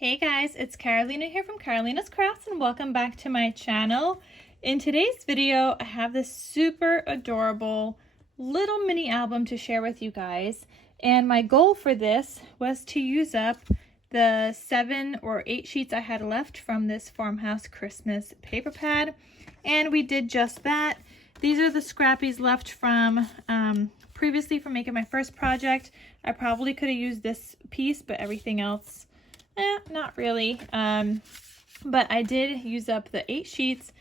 Hey guys, it's Carolina here from KarolinasKrafts and welcome back to my channel. In today's video, I have this super adorable little mini album to share with you guys. And my goal for this was to use up the 7 or 8 sheets I had left from this Farmhouse Christmas paper pad. And we did just that. These are the Scrappies left from previously from making my first project. I probably could have used this piece, but everything else not really. But I did use up the 8 sheets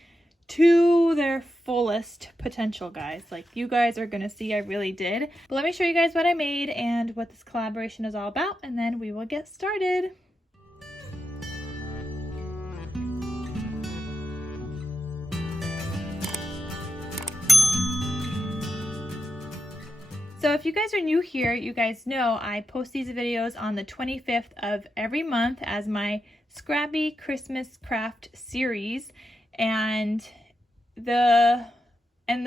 to their fullest potential, guys. Like you guys are gonna see, I really did. But let me show you guys what I made and what this collaboration is all about, and then we will get started. So if you guys are new here, you guys know I post these videos on the 25th of every month as my Scrappy Christmas craft series. And the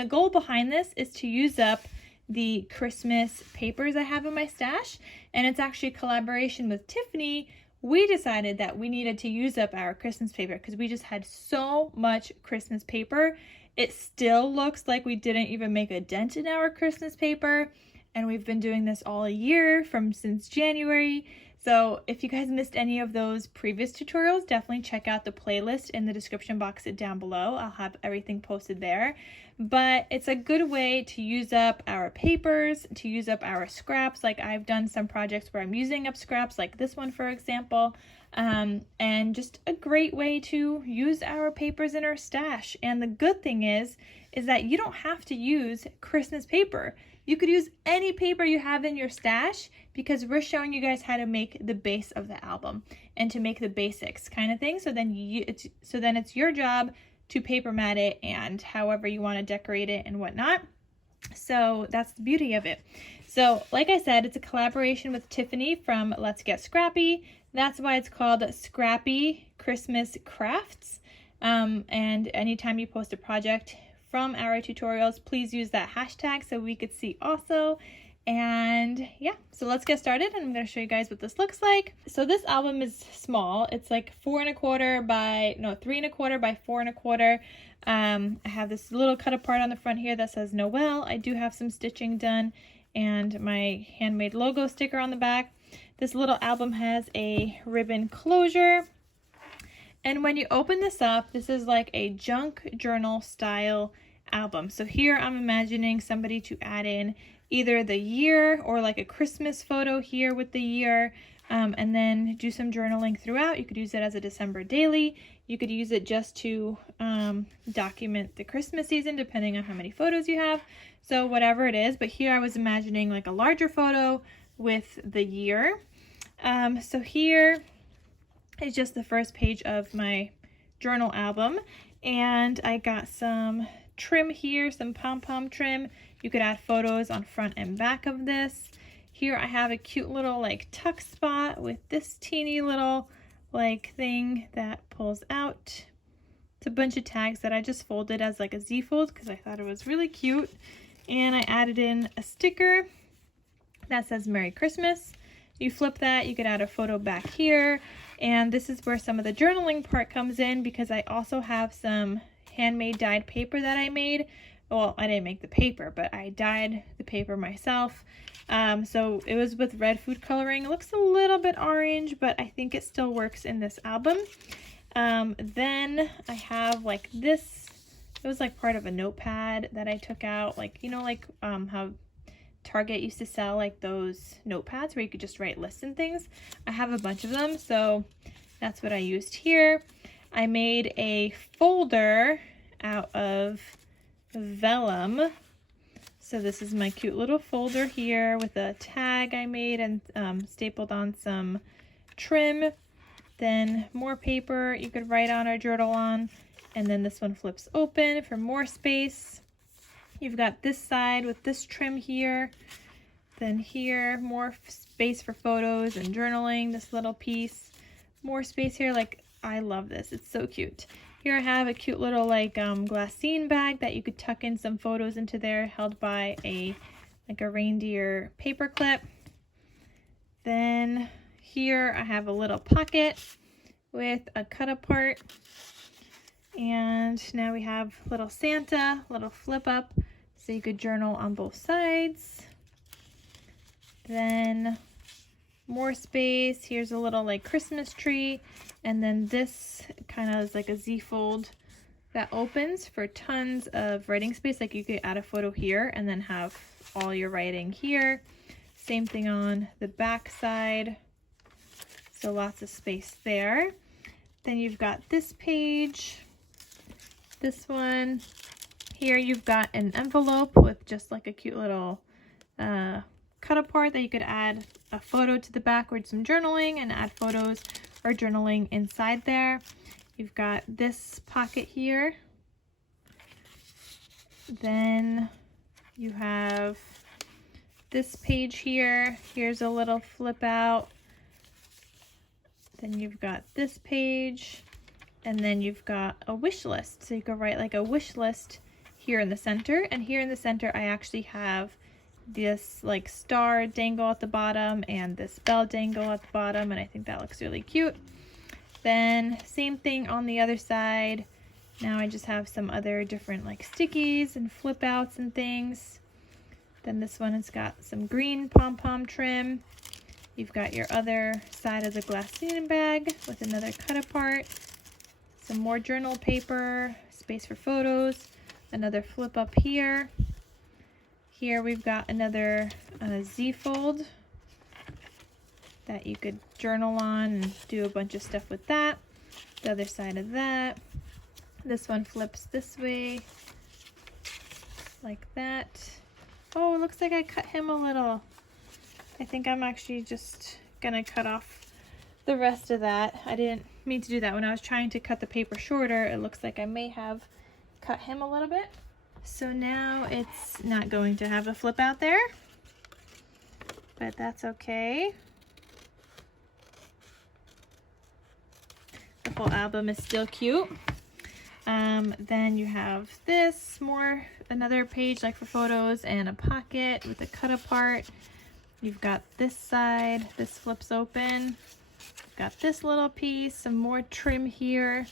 goal behind this is to use up the Christmas papers I have in my stash. And it's actually a collaboration with Tiffany. We decided that we needed to use up our Christmas paper because we just had so much Christmas paper. It still looks like we didn't even make a dent in our Christmas paper, and we've been doing this all year since January. So if you guys missed any of those previous tutorials, definitely check out the playlist in the description box down below. I'll have everything posted there. But it's a good way to use up our papers, to use up our scraps. Like I've done some projects where I'm using up scraps, like this one for example. And just a great way to use our papers in our stash. And the good thing is that you don't have to use Christmas paper. You could use any paper you have in your stash because we're showing you guys how to make the base of the album and to make the basics kind of thing. So then it's your job to paper mat it and however you want to decorate it and whatnot. So that's the beauty of it. So like I said, it's a collaboration with Tiffany from Let's Get Scrappy. That's why it's called Scrappy Christmas Crafts. And anytime you post a project from our tutorials, please use that hashtag so we could see also. And yeah, so let's get started, and I'm going to show you guys what this looks like. So this album is small. It's like 3 1/4 by 4 1/4. I have this little cut apart on the front here that says Noel. I do have some stitching done and my handmade logo sticker on the back. This little album has a ribbon closure. And when you open this up, this is like a junk journal style album. So here I'm imagining somebody to add in either the year or like a Christmas photo here with the year, and then do some journaling throughout. You could use it as a December daily. You could use it just to document the Christmas season, depending on how many photos you have. So whatever it is, but here I was imagining like a larger photo with the year. So here is just the first page of my journal album, and I got some trim here, some pom-pom trim. You could add photos on front and back of this. Here I have a cute little like tuck spot with this teeny little like thing that pulls out. It's a bunch of tags that I just folded as like a Z fold because I thought it was really cute. And I added in a sticker that says Merry Christmas. You flip that, you could add a photo back here. And this is where some of the journaling part comes in because I also have some handmade dyed paper that I made. Well, I didn't make the paper, but I dyed the paper myself. So it was with red food coloring. It looks a little bit orange, but I think it still works in this album. Then I have like this. It was like part of a notepad that I took out. Like, you know, like how Target used to sell like those notepads where you could just write lists and things. I have a bunch of them, so that's what I used here. I made a folder out of vellum. So this is my cute little folder here with a tag I made and stapled on some trim. Then more paper you could write on or journal on. And then this one flips open for more space. You've got this side with this trim here. Then here, more space for photos and journaling, this little piece. More space here, like I love this, it's so cute. Here I have a cute little like glassine bag that you could tuck in some photos into there, held by a reindeer paper clip. Then here I have a little pocket with a cut apart. And now we have little Santa, little flip up, so you could journal on both sides. Then more space. Here's a little like Christmas tree. And then this kind of is like a Z fold that opens for tons of writing space. Like you could add a photo here and then have all your writing here. Same thing on the back side. So lots of space there. Then you've got this page. This one. Here you've got an envelope with just like a cute little cut apart that you could add a photo to the back or some journaling and add photos or journaling inside there. You've got this pocket here. Then you have this page here. Here's a little flip out. Then you've got this page. And then you've got a wish list. So you could write like a wish list here in the center. And here in the center, I actually have this like star dangle at the bottom and this bell dangle at the bottom. And I think that looks really cute. Then same thing on the other side. Now I just have some other different like stickies and flip outs and things. Then this one has got some green pom-pom trim. You've got your other side of the glassine bag with another cut apart. Some more journal paper, space for photos, another flip up here. Here we've got another Z fold that you could journal on and do a bunch of stuff with that. The other side of that. This one flips this way, like that. Oh, it looks like I cut him a little. I think I'm actually just gonna cut off the rest of that. I didn't mean to do that. When I was trying to cut the paper shorter, it looks like I may have cut him a little bit. So now it's not going to have a flip out there, but that's okay. The whole album is still cute. Then you have this, another page like for photos and a pocket with a cut apart. You've got this side, this flips open. Got this little piece, some more trim here.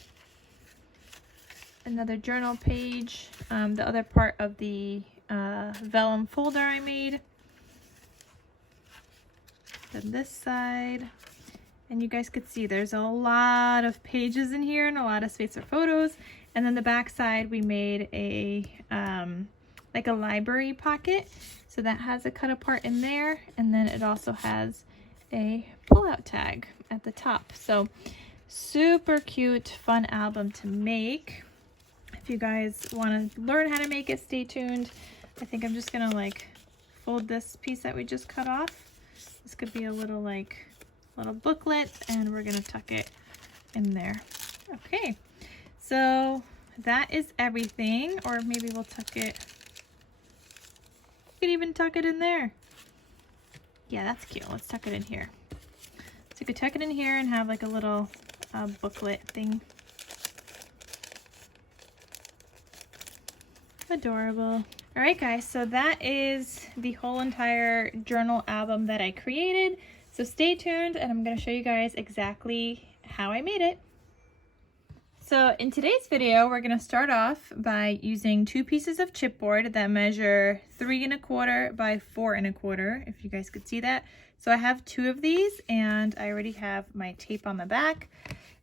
Another journal page, the other part of the vellum folder I made. Then this side. And you guys could see there's a lot of pages in here and a lot of space for photos. And then the back side we made a like a library pocket. So that has a cut apart in there. And then it also has a pull-out tag at the top. So super cute, fun album to make. If you guys want to learn how to make it, stay tuned. I think I'm just gonna like fold this piece that we just cut off. This could be a little like little booklet, and we're gonna tuck it in there. Okay, so that is everything, or maybe we'll tuck it. You could even tuck it in there. Yeah, that's cute. Let's tuck it in here. So you could tuck it in here and have like a little booklet thing. Adorable. All right, guys, so that is the whole entire journal album that I created. So stay tuned, and I'm going to show you guys exactly how I made it. So in today's video, we're going to start off by using 2 pieces of chipboard that measure 3 1/4 by 4 1/4, if you guys could see that. So I have 2 of these, and I already have my tape on the back.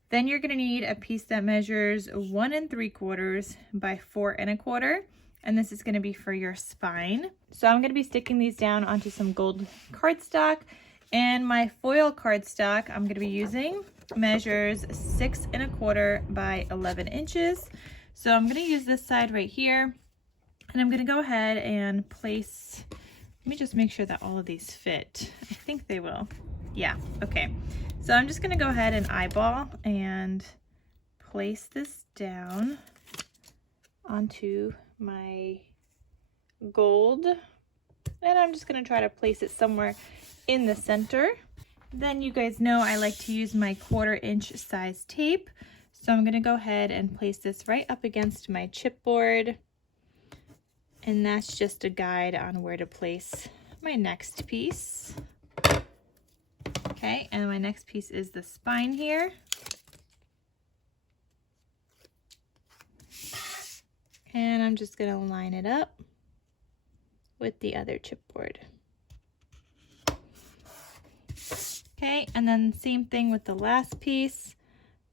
Then you're going to need a piece that measures 1 3/4 by 4 1/4, and this is going to be for your spine. So I'm going to be sticking these down onto some gold cardstock, and my foil cardstock I'm going to be using measures 6 1/4 by 11 inches. So I'm going to use this side right here, and I'm going to go ahead and place, let me just make sure that all of these fit. I think they will. Yeah, okay. So I'm just going to go ahead and eyeball and place this down onto my gold, and I'm just going to try to place it somewhere in the center. Then you guys know I like to use my 1/4 inch size tape, so I'm going to go ahead and place this right up against my chipboard, and that's just a guide on where to place my next piece. Okay, and my next piece is the spine here. And I'm just gonna line it up with the other chipboard. Okay, and then same thing with the last piece.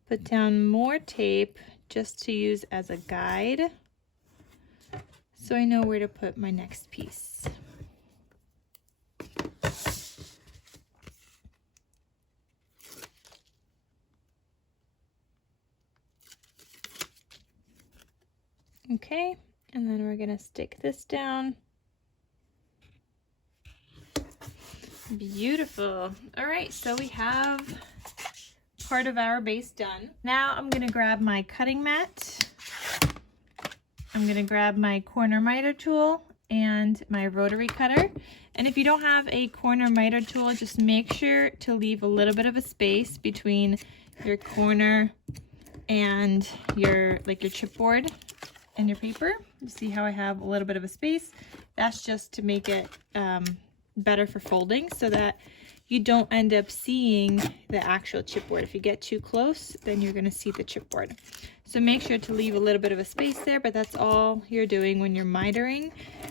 Put down more tape just to use as a guide, so I know where to put my next piece. Okay, and then we're gonna stick this down. Beautiful. All right, so we have part of our base done. Now I'm gonna grab my cutting mat. I'm gonna grab my corner miter tool and my rotary cutter. And if you don't have a corner miter tool, just make sure to leave a little bit of a space between your corner and your chipboard and your paper. You see how I have a little bit of a space? That's just to make it better for folding, so that you don't end up seeing the actual chipboard. If you get too close, then you're going to see the chipboard. So make sure to leave a little bit of a space there, but that's all you're doing when you're mitering.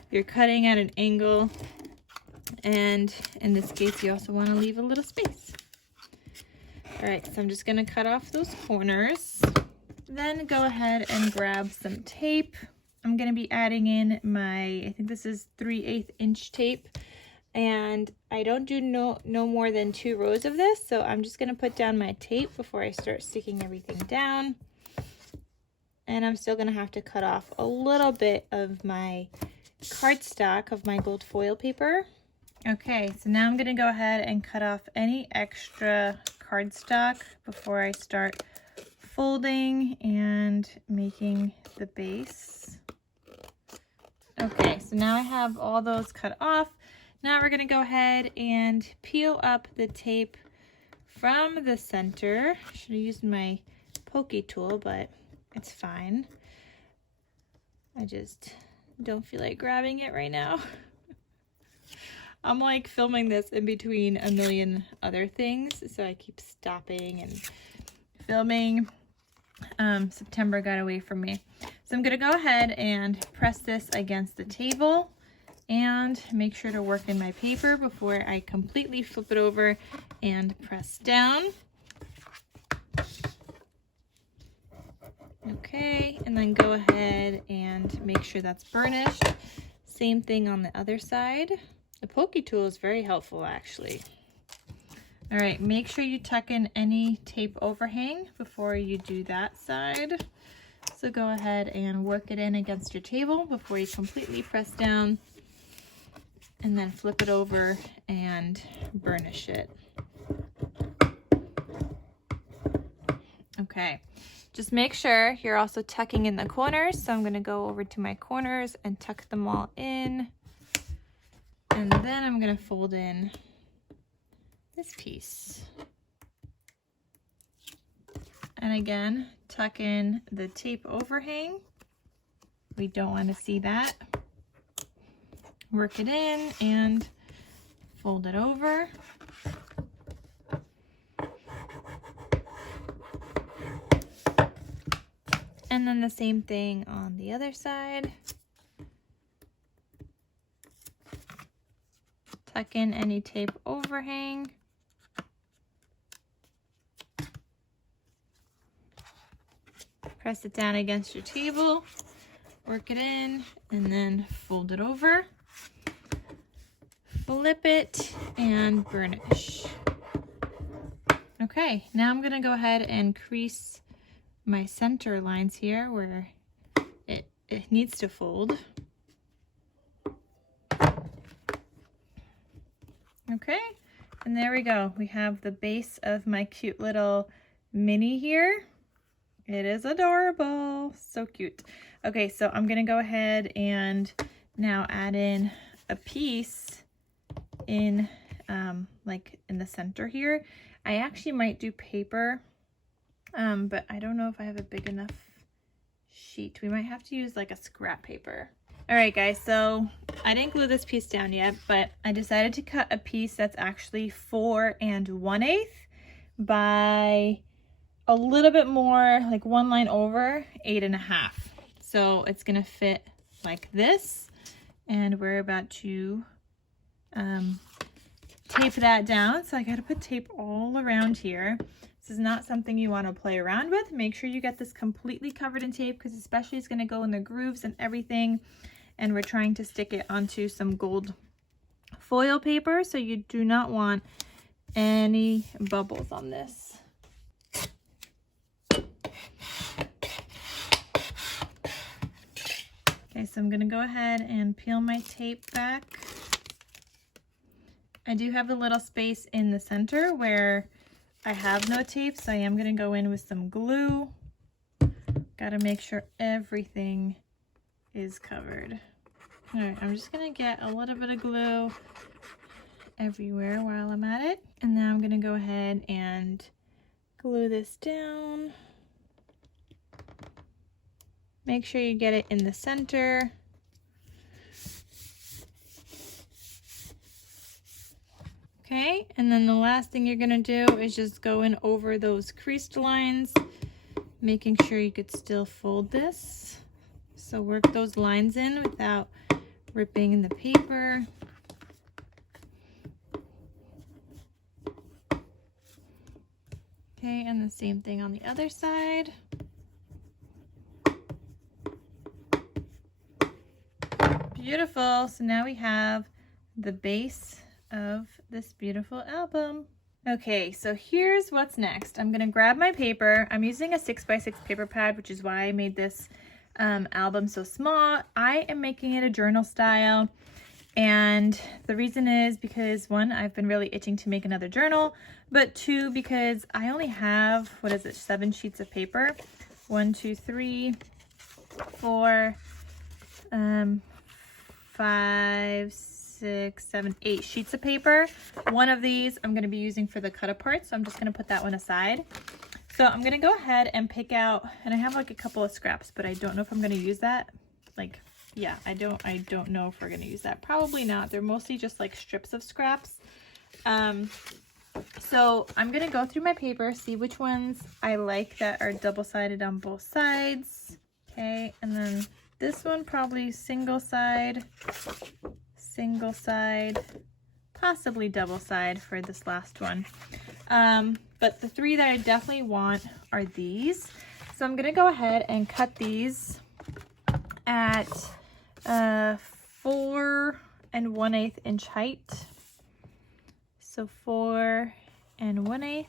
You're cutting at an angle, and in this case you also want to leave a little space. All right, so I'm just going to cut off those corners. Then go ahead and grab some tape. I'm going to be adding in my, I think this is 3/8 inch tape. And I don't do no more than 2 rows of this, so I'm just gonna put down my tape before I start sticking everything down. And I'm still gonna have to cut off a little bit of my cardstock of my gold foil paper. Okay, so now I'm gonna go ahead and cut off any extra cardstock before I start folding and making the base. Okay, so now I have all those cut off. Now we're gonna go ahead and peel up the tape from the center. Should have used my pokey tool, but it's fine. I just don't feel like grabbing it right now. I'm like filming this in between a million other things, so I keep stopping and filming. September got away from me. So I'm gonna go ahead and press this against the table and make sure to work in my paper before I completely flip it over and press down. Okay, and then go ahead and make sure that's burnished. Same thing on the other side. The pokey tool is very helpful, actually. All right, make sure you tuck in any tape overhang before you do that side. So go ahead and work it in against your table before you completely press down, and then flip it over and burnish it. Okay, just make sure you're also tucking in the corners. So I'm gonna go over to my corners and tuck them all in. And then I'm gonna fold in this piece. And again, tuck in the tape overhang. We don't wanna see that. Work it in and fold it over. And then the same thing on the other side. Tuck in any tape overhang. Press it down against your table, work it in, and then fold it over. Flip it and burnish. Okay, now I'm gonna go ahead and crease my center lines here where it needs to fold. Okay, and there we go. We have the base of my cute little mini here. It is adorable, so cute. Okay, so I'm gonna go ahead and now add in a piece in like in the center here. I actually might do paper, but I don't know if I have a big enough sheet. We might have to use like a scrap paper. All right, guys, so I didn't glue this piece down yet, but I decided to cut a piece that's actually 4 1/8 by a little bit more, like 1 line over 8 1/2. So it's gonna fit like this, and we're about to tape that down. So I gotta put tape all around here. This is not something you want to play around with. Make sure you get this completely covered in tape, because especially it's going to go in the grooves and everything, and we're trying to stick it onto some gold foil paper, so you do not want any bubbles on this. Okay, so I'm going to go ahead and peel my tape back. I do have a little space in the center where I have no tape, so I am going to go in with some glue. Got to make sure everything is covered. All right, I'm just going to get a little bit of glue everywhere while I'm at it. And now I'm going to go ahead and glue this down. Make sure you get it in the center. Okay, and then the last thing you're gonna do is just go in over those creased lines, making sure you could still fold this. So work those lines in without ripping the paper. Okay, and the same thing on the other side. Beautiful, so now we have the base of this beautiful album. Okay, so here's what's next. I'm gonna grab my paper. I'm using a 6x6 paper pad, which is why I made this album so small. I am making it a journal style, and the reason is because, one, I've been really itching to make another journal, but two, because I only have, 7 sheets of paper. 1, 2, 3, 4, 5, 6, 7, 8 sheets of paper. One of these I'm going to be using for the cut apart, so I'm just going to put that one aside. So I'm going to go ahead and pick out, and I have like a couple of scraps, but I don't know if I'm going to use that. Like, yeah, I don't know if we're going to use that. Probably not. They're mostly just like strips of scraps. So I'm going to go through my paper, see which ones I like that are double-sided on both sides. Okay, and then this one probably single side, possibly double side for this last one. But the 3 that I definitely want are these. So I'm gonna go ahead and cut these at 4 1/8 inch height. So 4 1/8.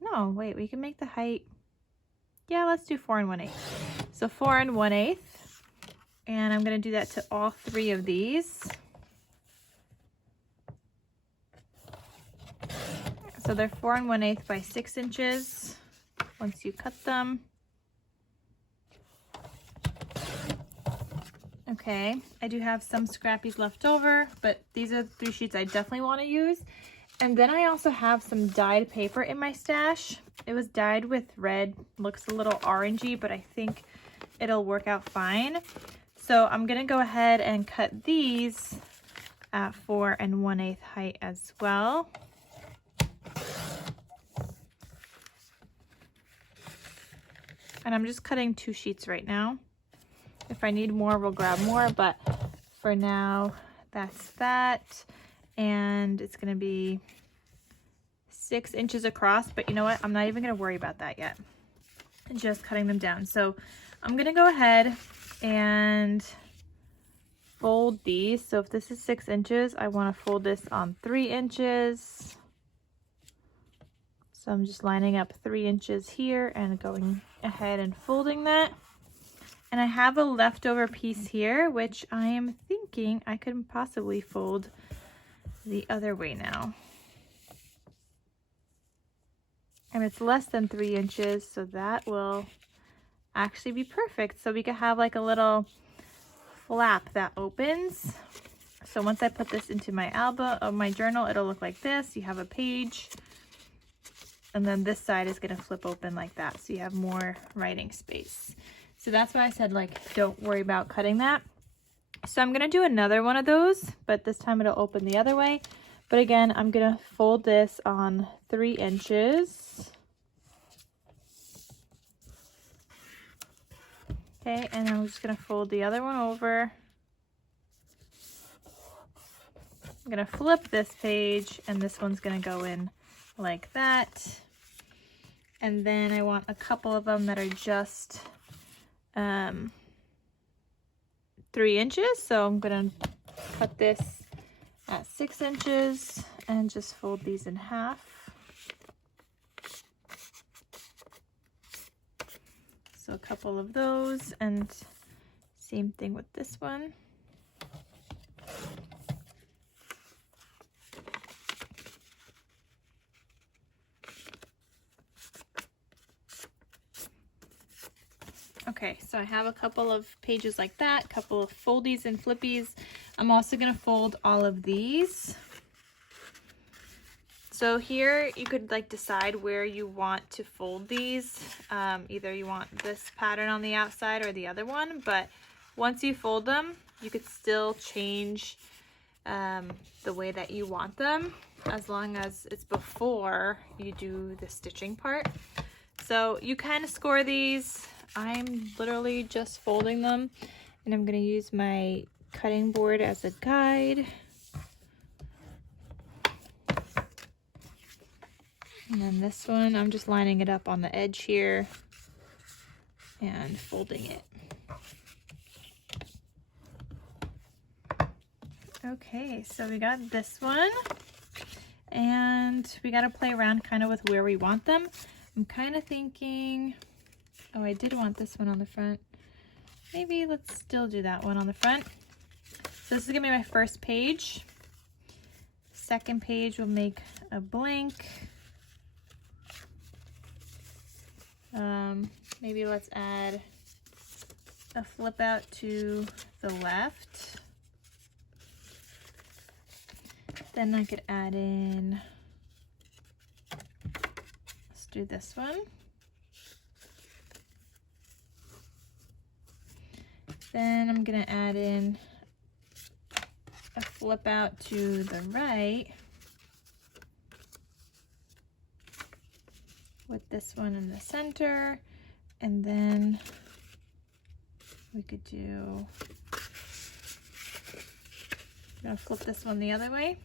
No, wait, we can make the height. Yeah, let's do 4 1/8. So 4 1/8. And I'm going to do that to all 3 of these. So they're 4 1/8 by 6 inches once you cut them. Okay, I do have some Scrappies left over, but these are the 3 sheets I definitely want to use. And then I also have some dyed paper in my stash. It was dyed with red, looks a little orangey, but I think it'll work out fine. So I'm gonna go ahead and cut these at 4 1/8 height as well. And I'm just cutting 2 sheets right now. If I need more, we'll grab more, but for now, that's that. And it's gonna be 6 inches across, but you know what? I'm not even gonna worry about that yet. I'm just cutting them down. So I'm gonna go ahead and fold these. So if this is 6 inches, I want to fold this on 3 inches. So I'm just lining up 3 inches here and going ahead and folding that. And I have a leftover piece here, which I am thinking I could possibly fold the other way now. And it's less than 3 inches, so that will actually be perfect. So we could have like a little flap that opens. So once I put this into my album of my journal, it'll look like this. You have a page, and then this side is going to flip open like that, so you have more writing space. So that's why I said, like, don't worry about cutting that. So I'm going to do another one of those, but this time it'll open the other way. But again, I'm going to fold this on 3 inches. Okay, and then I'm just gonna fold the other one over. I'm gonna flip this page, and this one's gonna go in like that. And then I want a couple of them that are just 3 inches. So I'm gonna cut this at 6 inches and just fold these in half. So a couple of those, and same thing with this one. Okay, so I have a couple of pages like that, a couple of foldies and flippies. I'm also gonna fold all of these. So here you could like decide where you want to fold these. Either you want this pattern on the outside or the other one, but once you fold them, you could still change the way that you want them, as long as it's before you do the stitching part. So you kind of score these. I'm literally just folding them, and I'm going to use my cutting board as a guide. And then this one, I'm just lining it up on the edge here and folding it. Okay, so we got this one, and we got to play around kind of with where we want them. I'm kind of thinking, oh, I did want this one on the front. Maybe let's still do that one on the front. So this is gonna be my first page. Second page will make a blank. Maybe let's add a flip out to the left. Then I could add in, let's do this one. Then I'm gonna add in a flip out to the right with this one in the center, and then we could do, I'm gonna flip this one the other way.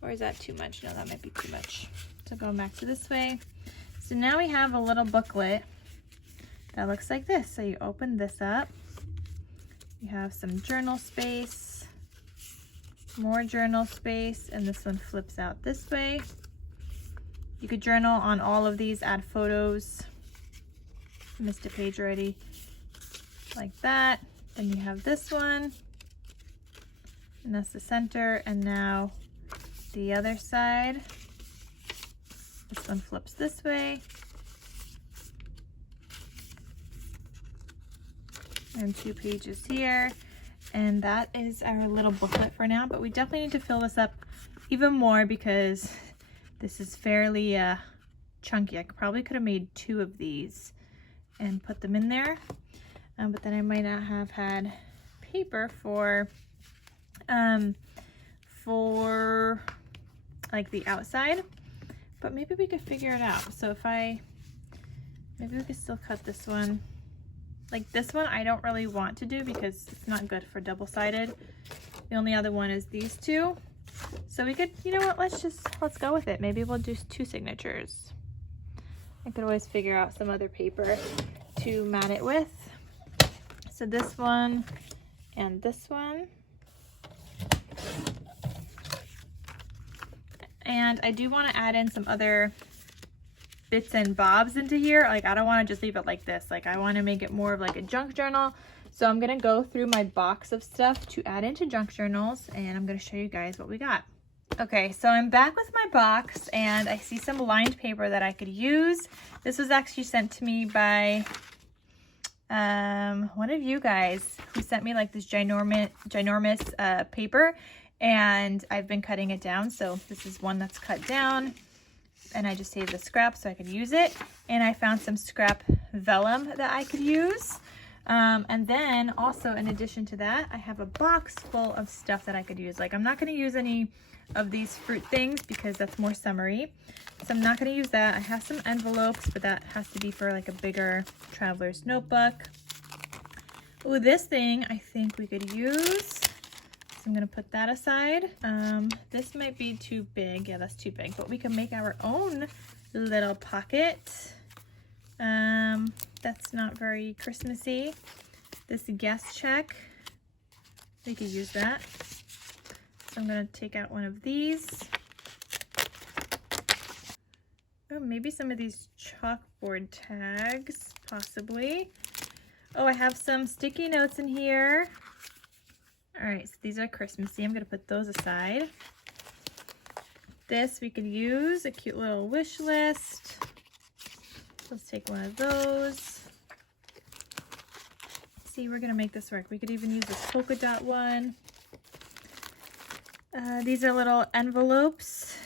Or is that too much? No, that might be too much. So going back to this way. So now we have a little booklet that looks like this. So you open this up, you have some journal space, more journal space, and this one flips out this way. You could journal on all of these, add photos. Missed a page already, like that. Then you have this one, and that's the center. And now the other side, this one flips this way. And 2 pages here, and that is our little booklet for now, but we definitely need to fill this up even more because this is fairly chunky. I probably could have made 2 of these and put them in there, but then I might not have had paper for like the outside, but maybe we could figure it out. So if maybe we could still cut this one. Like this one I don't really want to do because it's not good for double-sided. The only other one is these 2. So we could, you know what, let's go with it. Maybe we'll do 2 signatures. I could always figure out some other paper to mat it with. So this one and this one. And I do want to add in some other bits and bobs into here. Like I don't want to just leave it like this. Like I want to make it more of like a junk journal. So I'm going to go through my box of stuff to add into junk journals, and I'm going to show you guys what we got. Okay, so I'm back with my box, and I see some lined paper that I could use. This was actually sent to me by one of you guys who sent me like this ginormous paper, and I've been cutting it down. So this is one that's cut down, and I just saved the scrap so I could use it. And I found some scrap vellum that I could use. And then also in addition to that, I have a box full of stuff that I could use. Like I'm not going to use any of these fruit things because that's more summery. So I'm not going to use that. I have some envelopes, but that has to be for like a bigger traveler's notebook. Oh, this thing I think we could use. So I'm going to put that aside. This might be too big. Yeah, that's too big, but we can make our own little pocket. That's not very Christmassy. This guest check, we could use that. So I'm going to take out one of these. Oh, maybe some of these chalkboard tags, possibly. Oh, I have some sticky notes in here. All right, so these are Christmassy. I'm going to put those aside. This we could use, a cute little wish list. Let's take one of those. See, we're going to make this work. We could even use this polka dot one. These are little envelopes.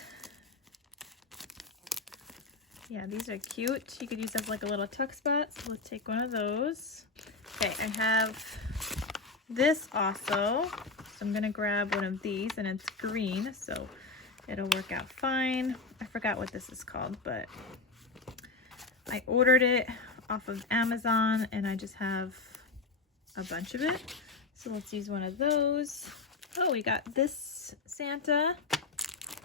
Yeah, these are cute. You could use as like a little tuck spot. So let's take one of those. Okay, I have this also. So I'm gonna grab one of these, and it's green, so it'll work out fine. I forgot what this is called, but I ordered it off of Amazon and I just have a bunch of it. So let's use one of those. Oh, we got this Santa.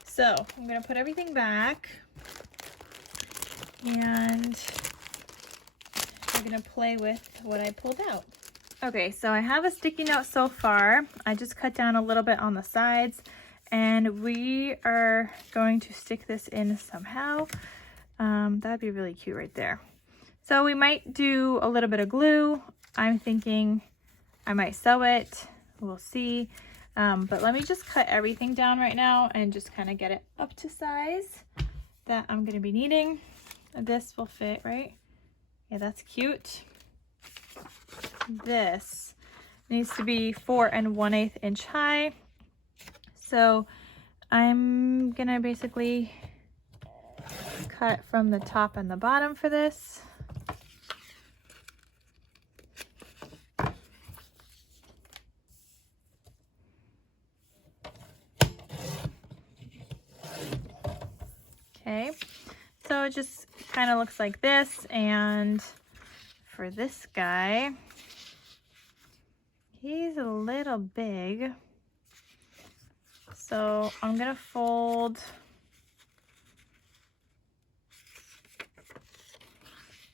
So I'm gonna put everything back. And we're gonna play with what I pulled out. Okay, so I have a sticky note so far. I just cut down a little bit on the sides, and we are going to stick this in somehow. That'd be really cute right there. So we might do a little bit of glue. I'm thinking I might sew it. We'll see. But let me just cut everything down right now and just kind of get it up to size that I'm gonna be needing. This will fit, right? Yeah, that's cute. This needs to be 4 1/8 inch high. So I'm gonna basically cut from the top and the bottom for this. Okay, so it just kind of looks like this, and for this guy, he's a little big, so I'm gonna fold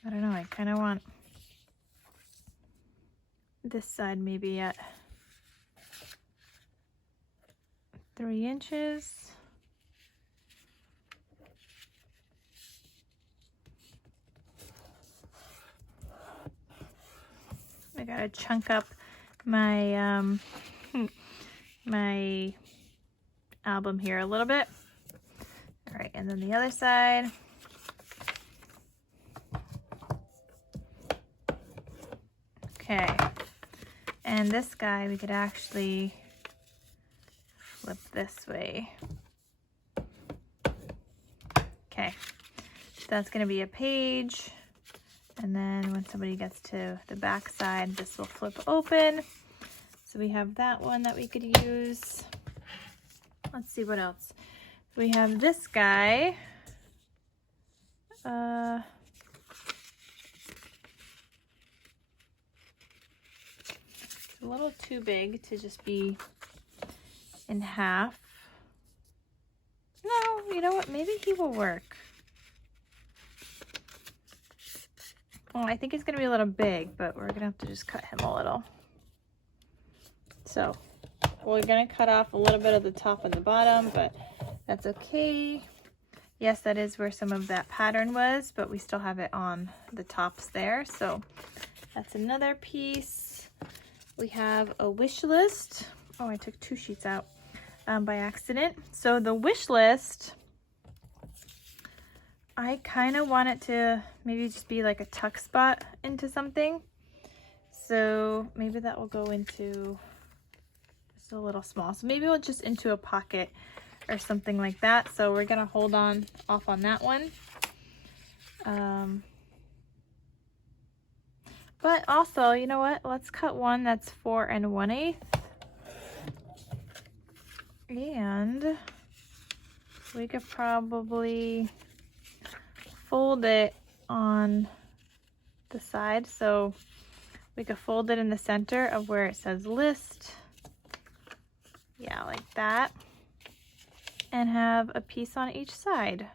I don't know, I kind of want this side maybe at 3 inches. I gotta chunk up my my album here a little bit. All right, and then the other side. Okay, and this guy we could actually flip this way. Okay, so that's gonna be a page. And then when somebody gets to the back side, this will flip open. So we have that one that we could use. Let's see what else. We have this guy. It's a little too big to just be in half. No, you know what? Maybe he will work. Well, I think it's going to be a little big, but we're going to have to just cut him a little. So we're going to cut off a little bit of the top and the bottom, but that's okay. Yes, that is where some of that pattern was, but we still have it on the tops there. So that's another piece. We have a wish list. Oh, I took 2 sheets out by accident. So the wish list, I kind of want it to maybe just be like a tuck spot into something. So maybe that will go into just a little small. So maybe we'll just into a pocket or something like that. So we're gonna hold on off on that one. But also, you know what? Let's cut one that's 4 1/8. And we could probably fold it on the side. So we could fold it in the center of where it says list. Yeah, like that. And have a piece on each side.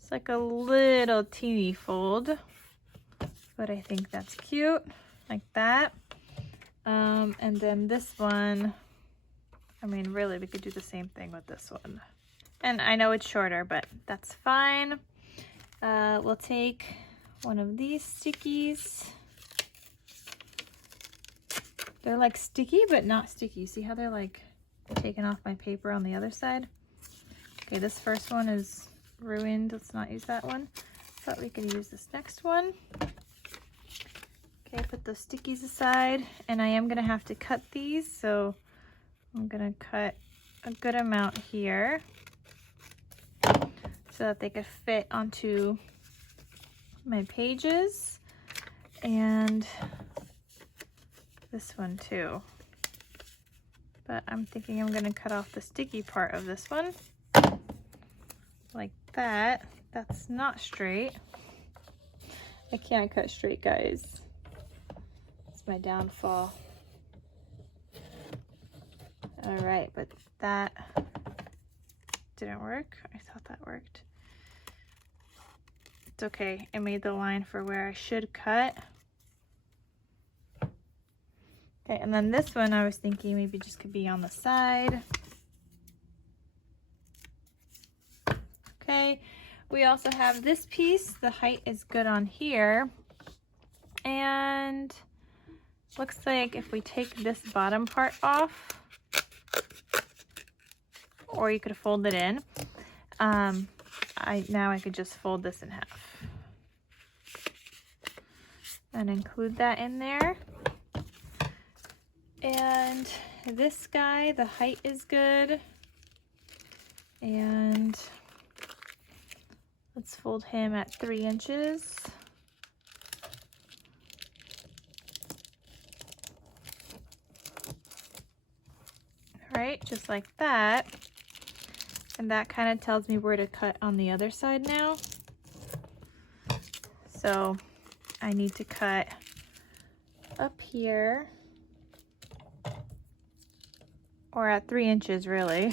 It's like a little teeny fold, but I think that's cute, like that. And then this one, I mean, really, we could do the same thing with this one. And I know it's shorter, but that's fine. We'll take one of these stickies. They're like sticky, but not sticky. See how they're like taking off my paper on the other side? Okay, this first one is ruined. Let's not use that one. But we could use this next one. Okay, put those stickies aside. And I am gonna have to cut these, so I'm gonna cut a good amount here so that they could fit onto my pages, and this one too. But I'm thinking I'm gonna cut off the sticky part of this one, like that. That's not straight. I can't cut straight, guys. It's my downfall. All right, but that didn't work. I thought that worked. It's okay. I made the line for where I should cut. Okay, and then this one I was thinking maybe just could be on the side. Okay, we also have this piece. The height is good on here. And looks like if we take this bottom part off, or you could fold it in, now I could just fold this in half and include that in there. And this guy, the height is good, and let's fold him at 3 inches. All right, just like that. And that kind of tells me where to cut on the other side now. So I need to cut up here, or at 3 inches really.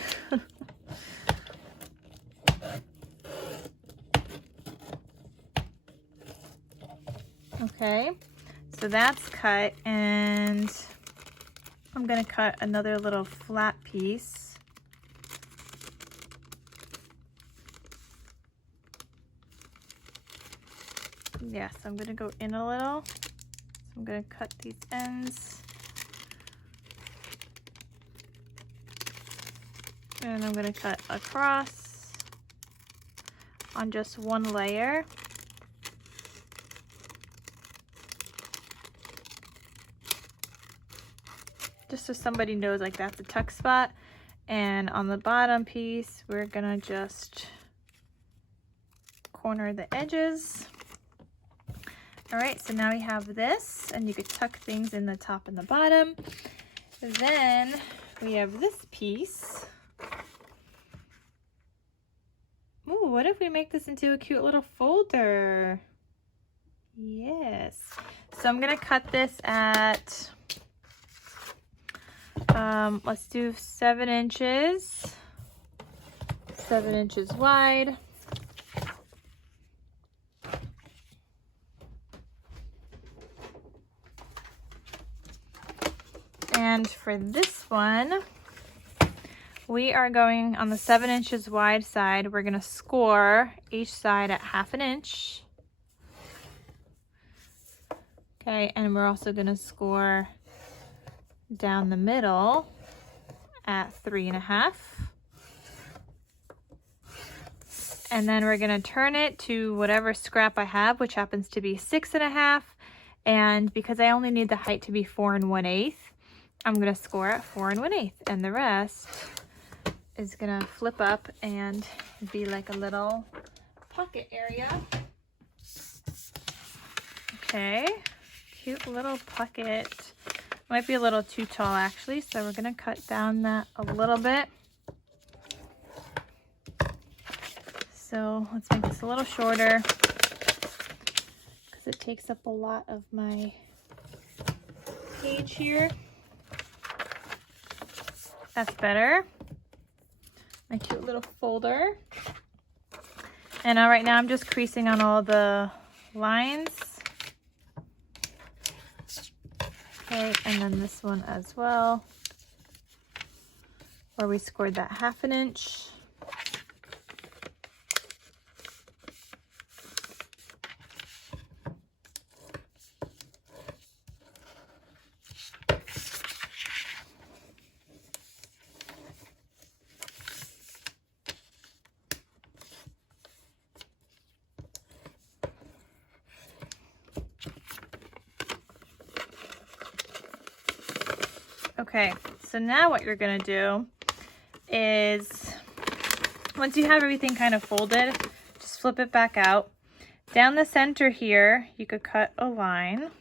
Okay, so that's cut, and I'm gonna cut another little flat piece. Yes, I'm gonna go in a little. So I'm gonna cut these ends. And I'm gonna cut across on just one layer. Just so somebody knows, like, that's a tuck spot. And on the bottom piece, we're gonna just corner the edges. All right, so now we have this, and you could tuck things in the top and the bottom. Then we have this piece. Ooh, what if we make this into a cute little folder? Yes. So I'm gonna cut this at, let's do 7 inches. 7 inches wide. And for this one, we are going on the 7 inches wide side. We're gonna score each side at 1/2 inch. Okay, and we're also gonna score down the middle at 3.5. And then we're gonna turn it to whatever scrap I have, which happens to be 6.5. And because I only need the height to be 4 1/8, I'm gonna score at 4 1/8, and the rest is gonna flip up and be like a little pocket area. Okay, cute little pocket. Might be a little too tall actually, so we're gonna cut down that a little bit. So let's make this a little shorter because it takes up a lot of my page here. That's better. My cute little folder. And right now I'm just creasing on all the lines. Okay, and then this one as well, where we scored that 1/2 inch. Okay, so now what you're gonna do is, once you have everything kind of folded, just flip it back out. Down the center here, you could cut a line.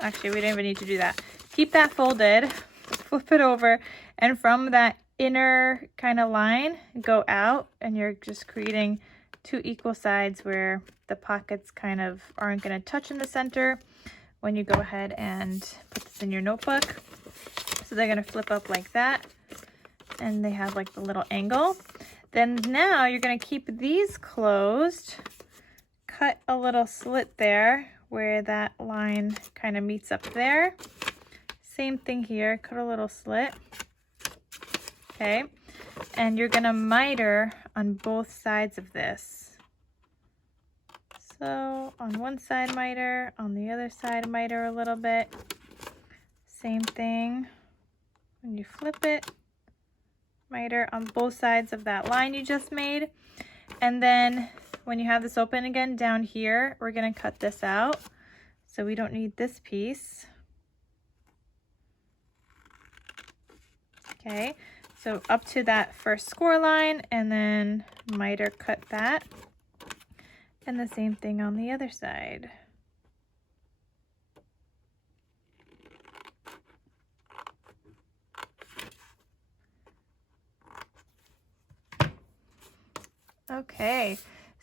Actually, we don't even need to do that. Keep that folded, flip it over, and from that inner kind of line, go out, and you're just creating 2 equal sides where the pockets kind of aren't gonna touch in the center when you go ahead and put this in your notebook. So they're gonna flip up like that, and they have like the little angle. Then now you're gonna keep these closed, cut a little slit there where that line kind of meets up there. Same thing here, cut a little slit. Okay, and you're gonna miter on both sides of this. So on one side miter, on the other side miter a little bit. Same thing. When you flip it, miter on both sides of that line you just made. And then when you have this open again, down here, we're gonna cut this out. So we don't need this piece. Okay, so up to that first score line, and then miter cut that. And the same thing on the other side. Okay,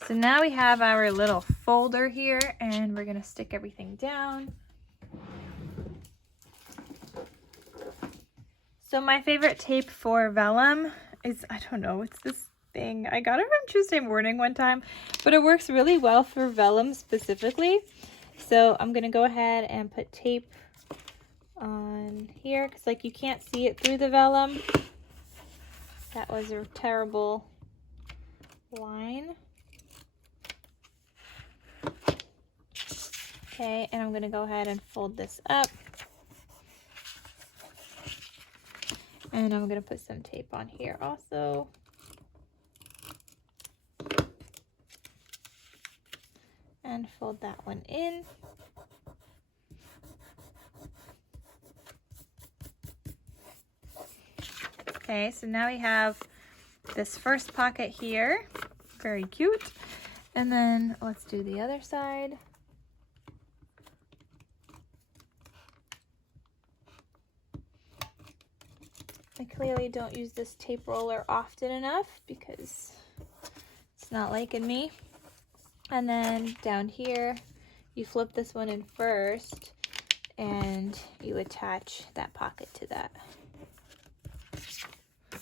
so now we have our little folder here, and we're gonna stick everything down. So my favorite tape for vellum is, I don't know, it's this thing. I got it from Tuesday Morning one time, but it works really well for vellum specifically. So I'm gonna go ahead and put tape on here because like you can't see it through the vellum. That was a terrible line. Okay, and I'm gonna go ahead and fold this up. And I'm gonna put some tape on here also. And fold that one in. Okay, so now we have this first pocket here, very cute. And then let's do the other side. I clearly don't use this tape roller often enough because it's not liking me. And then down here, you flip this one in first and you attach that pocket to that.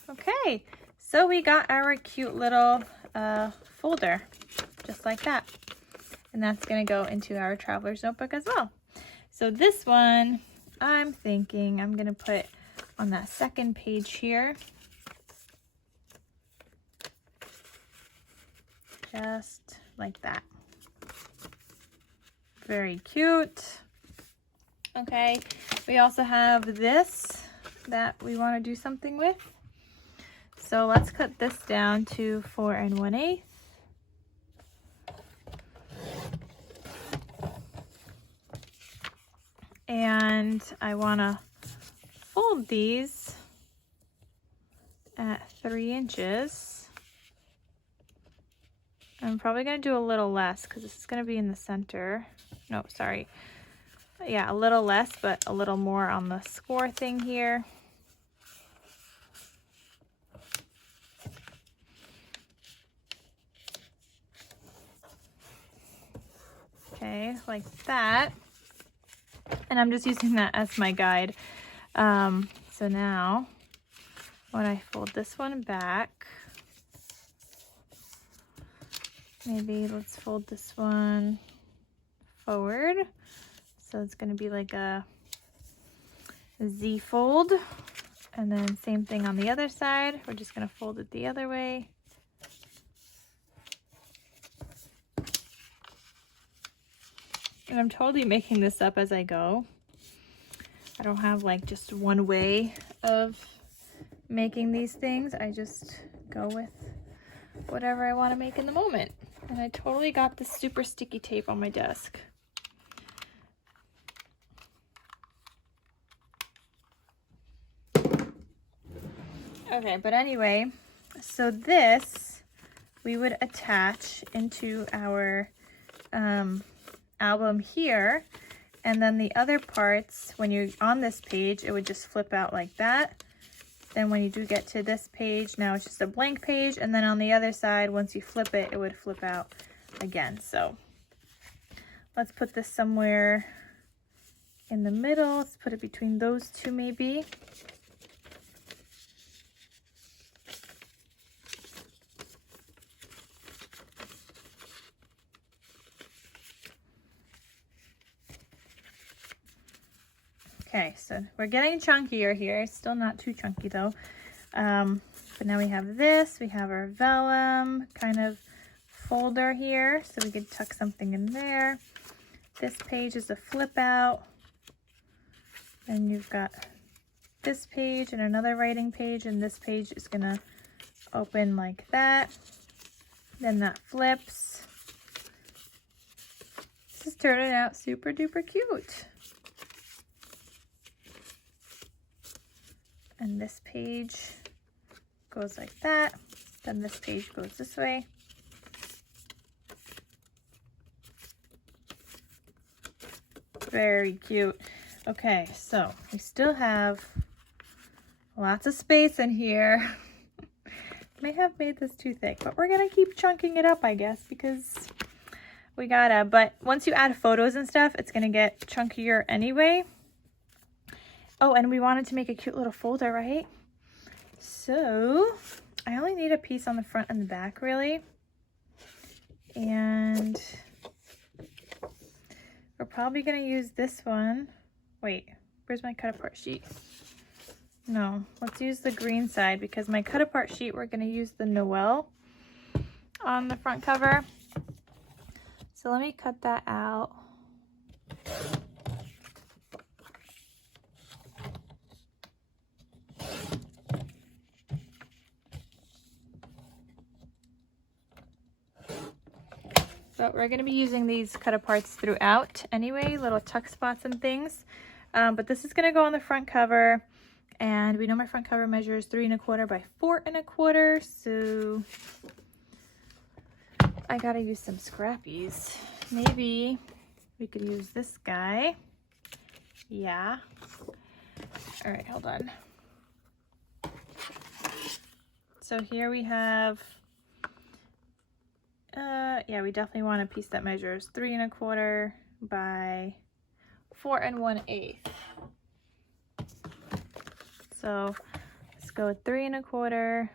Okay, so we got our cute little folder, just like that. And that's gonna go into our traveler's notebook as well. So this one, I'm thinking I'm gonna put on that second page here. Just like that. Very cute. Okay, we also have this that we want to do something with. So let's cut this down to 4 1/8. And I want to fold these at 3 inches. I'm probably going to do a little less because this is going to be in the center. No, sorry. Yeah, a little less, but a little more on the score thing here. way like that. And I'm just using that as my guide. So now when I fold this one back, maybe let's fold this one forward. So it's going to be like a Z fold. And then same thing on the other side. We're just going to fold it the other way. And I'm totally making this up as I go. I don't have like just one way of making these things. I just go with whatever I want to make in the moment. And I totally got this super sticky tape on my desk. Okay, but anyway, so this we would attach into our album here, and then the other parts, when you're on this page, it would just flip out like that. Then when you do get to this page, now it's just a blank page, and then on the other side, once you flip it, it would flip out again. So let's put this somewhere in the middle. Let's put it between those two maybe. Okay, so we're getting chunkier here. Still not too chunky though. But now we have this. We have our vellum kind of folder here, so we could tuck something in there. This page is a flip out. Then you've got this page and another writing page, and this page is gonna open like that. Then that flips. This is turning out super duper cute. And this page goes like that. Then this page goes this way. Very cute. Okay, so we still have lots of space in here. May have made this too thick, but we're gonna keep chunking it up, I guess, because we gotta. But once you add photos and stuff, it's gonna get chunkier anyway. Oh, and we wanted to make a cute little folder, right? So I only need a piece on the front and the back, really. And we're probably gonna use this one. Wait, where's my cut apart sheet? No, let's use the green side, because my cut apart sheet, we're gonna use the Noel on the front cover. So let me cut that out. So we're going to be using these cut aparts throughout anyway, little tuck spots and things. But this is going to go on the front cover, and we know my front cover measures 3 1/4 by 4 1/4. So I got to use some Scrappies. Maybe we could use this guy. Yeah. All right, hold on. So here we have, yeah, we definitely want a piece that measures 3 1/4 by 4 1/8. So let's go with 3 1/4.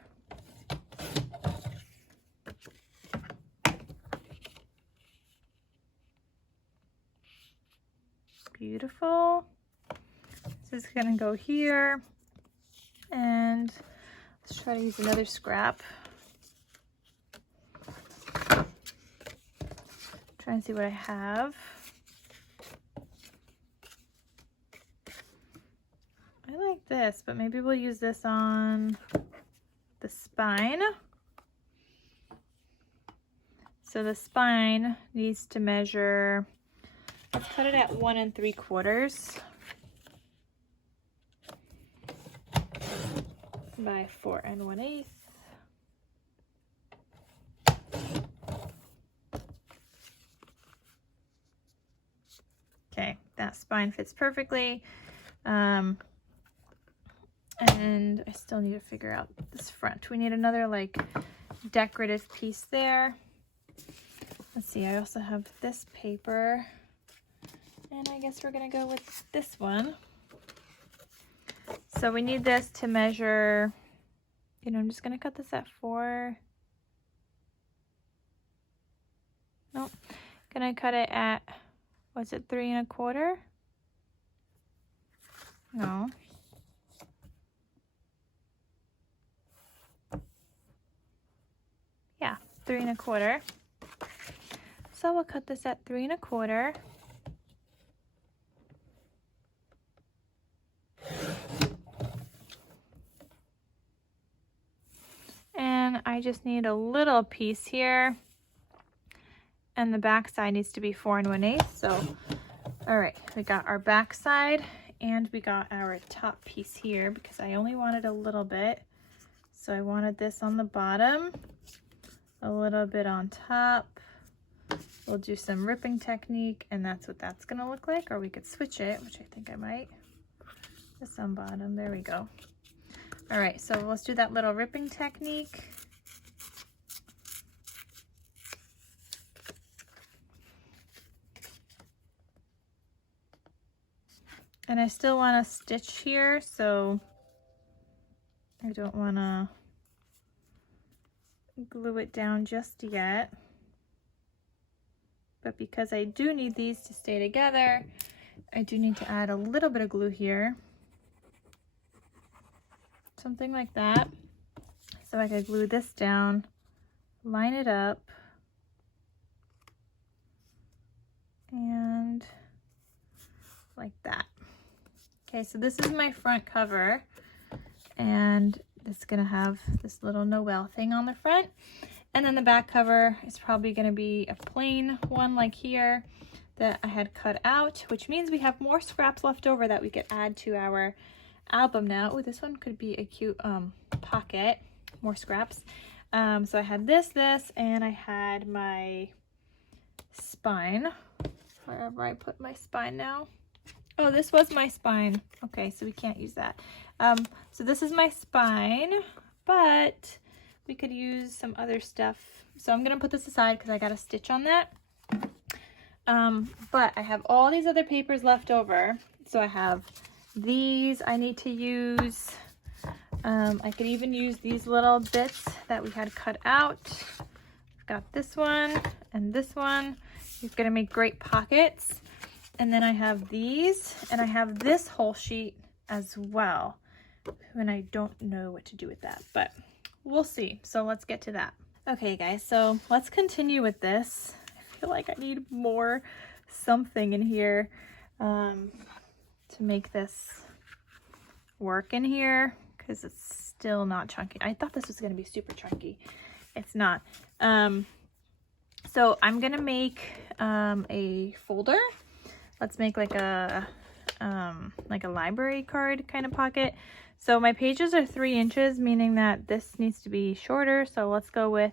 Beautiful. This is gonna go here, and let's try to use another scrap. Try and see what I have. I like this, but maybe we'll use this on the spine. So the spine needs to measure, let's cut it at 1 3/4 by 4 1/8. Okay, that spine fits perfectly. And I still need to figure out this front. We need another like decorative piece there. Let's see, I also have this paper. And I guess we're gonna go with this one. So we need this to measure, you know, I'm just gonna cut this at 4. Nope, gonna cut it at, what's it, 3 1/4? No. Yeah, 3 1/4. So we'll cut this at 3 1/4. And I just need a little piece here. And the back side needs to be 4 1/8. So, all right, we got our back side and we got our top piece here because I only wanted a little bit. So I wanted this on the bottom, a little bit on top. We'll do some ripping technique and that's what that's gonna look like, or we could switch it, which I think I might. This on bottom, there we go. All right, so let's do that little ripping technique. And I still want to stitch here, so I don't want to glue it down just yet. But because I do need these to stay together, I do need to add a little bit of glue here. Something like that. So I could glue this down, line it up, and like that. Okay, so this is my front cover, and it's gonna have this little Noel thing on the front. And then the back cover is probably gonna be a plain one like here that I had cut out, which means we have more scraps left over that we could add to our album now. Oh, this one could be a cute pocket, more scraps. So I had this, and I had my spine, wherever I put my spine now. Oh, this was my spine. Okay, so we can't use that. So this is my spine, but we could use some other stuff. So I'm gonna put this aside because I got a stitch on that. But I have all these other papers left over. So I have these I need to use. I could even use these little bits that we had cut out. I've got this one and this one. It's gonna make great pockets. And then I have these, and I have this whole sheet as well. And I don't know what to do with that, but we'll see. So let's get to that. Okay, guys, so let's continue with this. I feel like I need more something in here to make this work in here, because it's still not chunky. I thought this was going to be super chunky. It's not. So I'm going to make a folder. Let's make like a library card kind of pocket. So my pages are 3 inches, meaning that this needs to be shorter. So let's go with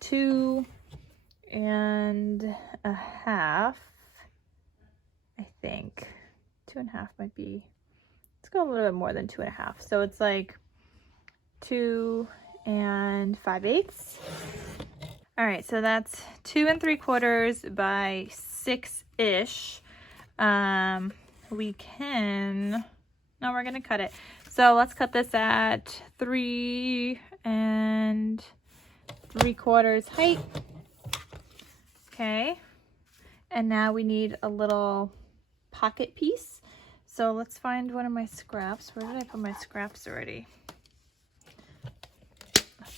2 1/2. I think 2 1/2 might be. Let's go a little bit more than 2 1/2. So it's like 2 5/8. All right, so that's 2 3/4 by 6-ish. We can, no, we're gonna cut it. So let's cut this at 3 3/4 height. Okay, and now we need a little pocket piece. So let's find one of my scraps. Where did I put my scraps already?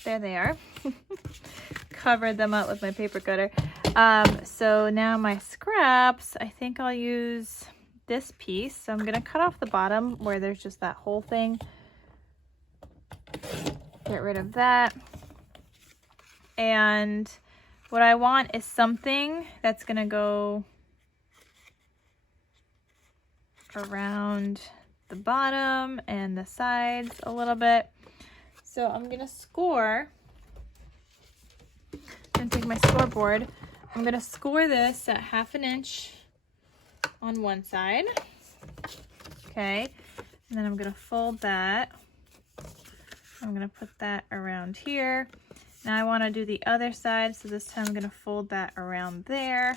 There they are. Covered them up with my paper cutter. So now my scraps, I think I'll use this piece. So I'm gonna cut off the bottom where there's just that whole thing. Get rid of that. And what I want is something that's gonna go around the bottom and the sides a little bit. So I'm gonna score. I'm gonna take my scoreboard. I'm gonna score this at 1/2 inch on one side. Okay, and then I'm gonna fold that. I'm gonna put that around here. Now I wanna do the other side, so this time I'm gonna fold that around there,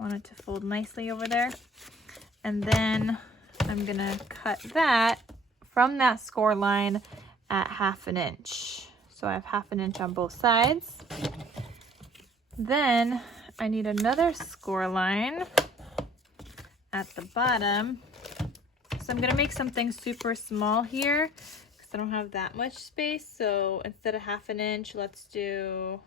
Want it to fold nicely over there. And then I'm gonna cut that from that score line at 1/2 inch. So I have 1/2 inch on both sides. Then I need another score line at the bottom. So I'm gonna make something super small here because I don't have that much space. So instead of 1/2 inch, let's do,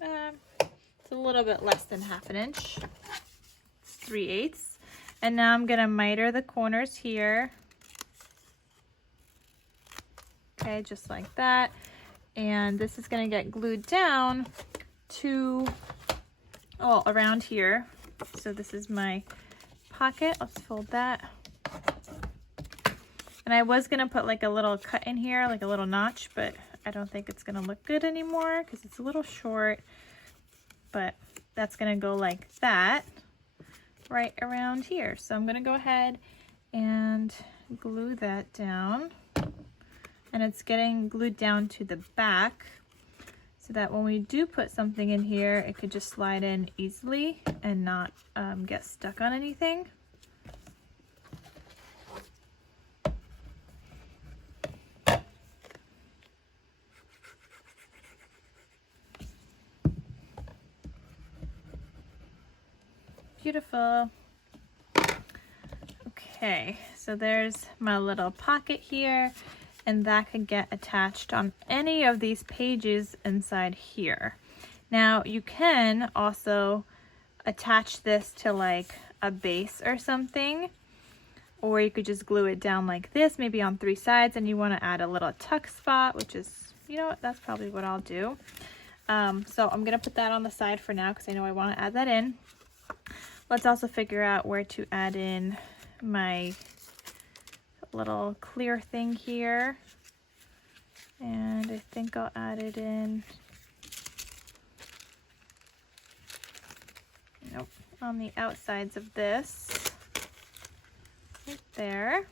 it's a little bit less than 1/2 inch. It's 3/8. And now I'm gonna miter the corners here. Okay, just like that. And this is gonna get glued down to, oh, around here. So this is my pocket. Let's fold that. And I was gonna put like a little cut in here, like a little notch, but I don't think it's gonna look good anymore because it's a little short. But that's gonna go like that right around here. So I'm gonna go ahead and glue that down. And it's getting glued down to the back so that when we do put something in here, it could just slide in easily and not get stuck on anything. Beautiful. Okay, so there's my little pocket here. And that could get attached on any of these pages inside here. Now you can also attach this to like a base or something, or you could just glue it down like this, maybe on 3 sides, and you want to add a little tuck spot, which is, you know what, that's probably what I'll do. So I'm gonna put that on the side for now because I know I want to add that in. Let's also figure out where to add in my little clear thing here, and I think I'll add it in, nope, on the outsides of this, right there.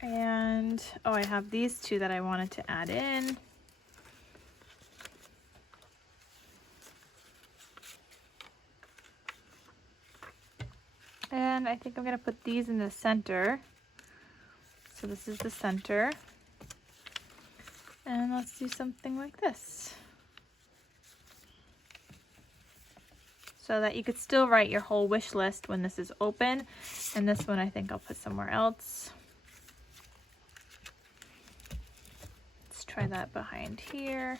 And oh, I have these two that I wanted to add in. And I think I'm going to put these in the center. So this is the center. And let's do something like this. So that you could still write your whole wish list when this is open. And this one I think I'll put somewhere else. Let's try that behind here.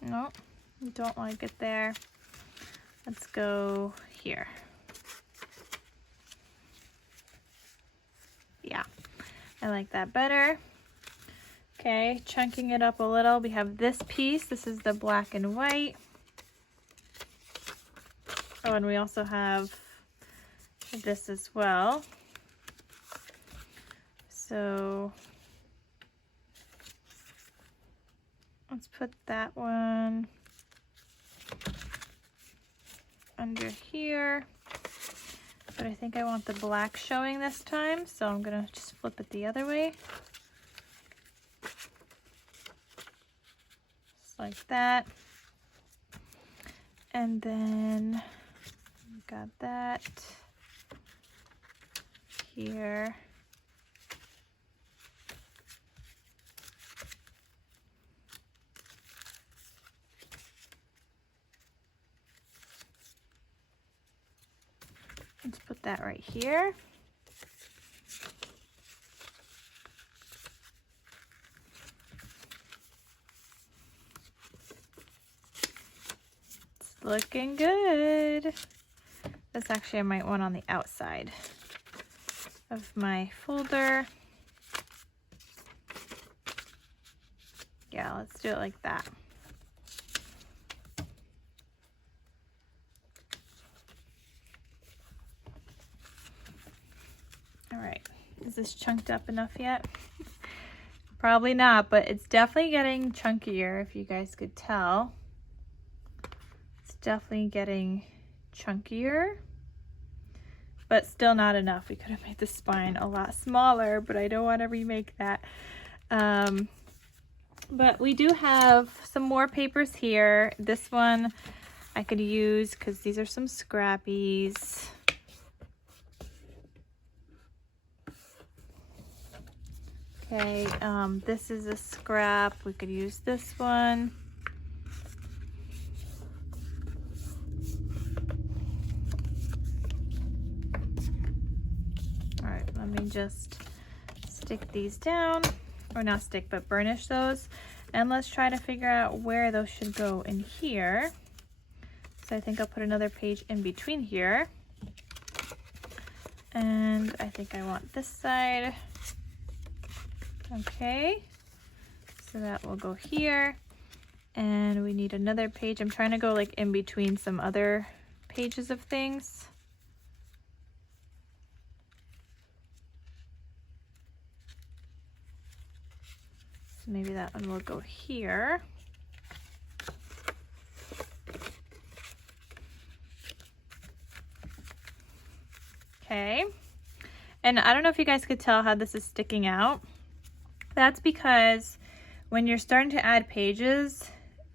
Nope. Don't like it there. Let's go here. Yeah, I like that better. Okay, chunking it up a little. We have this piece. This is the black and white. Oh, and we also have this as well. So let's put that one under here, but I think I want the black showing this time, so I'm gonna just flip it the other way, just like that. And then got that here. Let's put that right here. It's looking good. This actually I might want on the outside of my folder. Yeah, let's do it like that. All right, is this chunked up enough yet? Probably not, but it's definitely getting chunkier, if you guys could tell. It's definitely getting chunkier. but still not enough. We could have made the spine a lot smaller, but I don't want to remake that. But we do have some more papers here. This one I could use because these are some Scrappies. Okay, this is a scrap. We could use this one. All right, let me just stick these down, or not stick, but burnish those. And let's try to figure out where those should go in here. So I think I'll put another page in between here. And I think I want this side. Okay, so that will go here. And we need another page. I'm trying to go like in between some other pages of things. So maybe that one will go here. Okay, and I don't know if you guys could tell how this is sticking out. That's because when you're starting to add pages,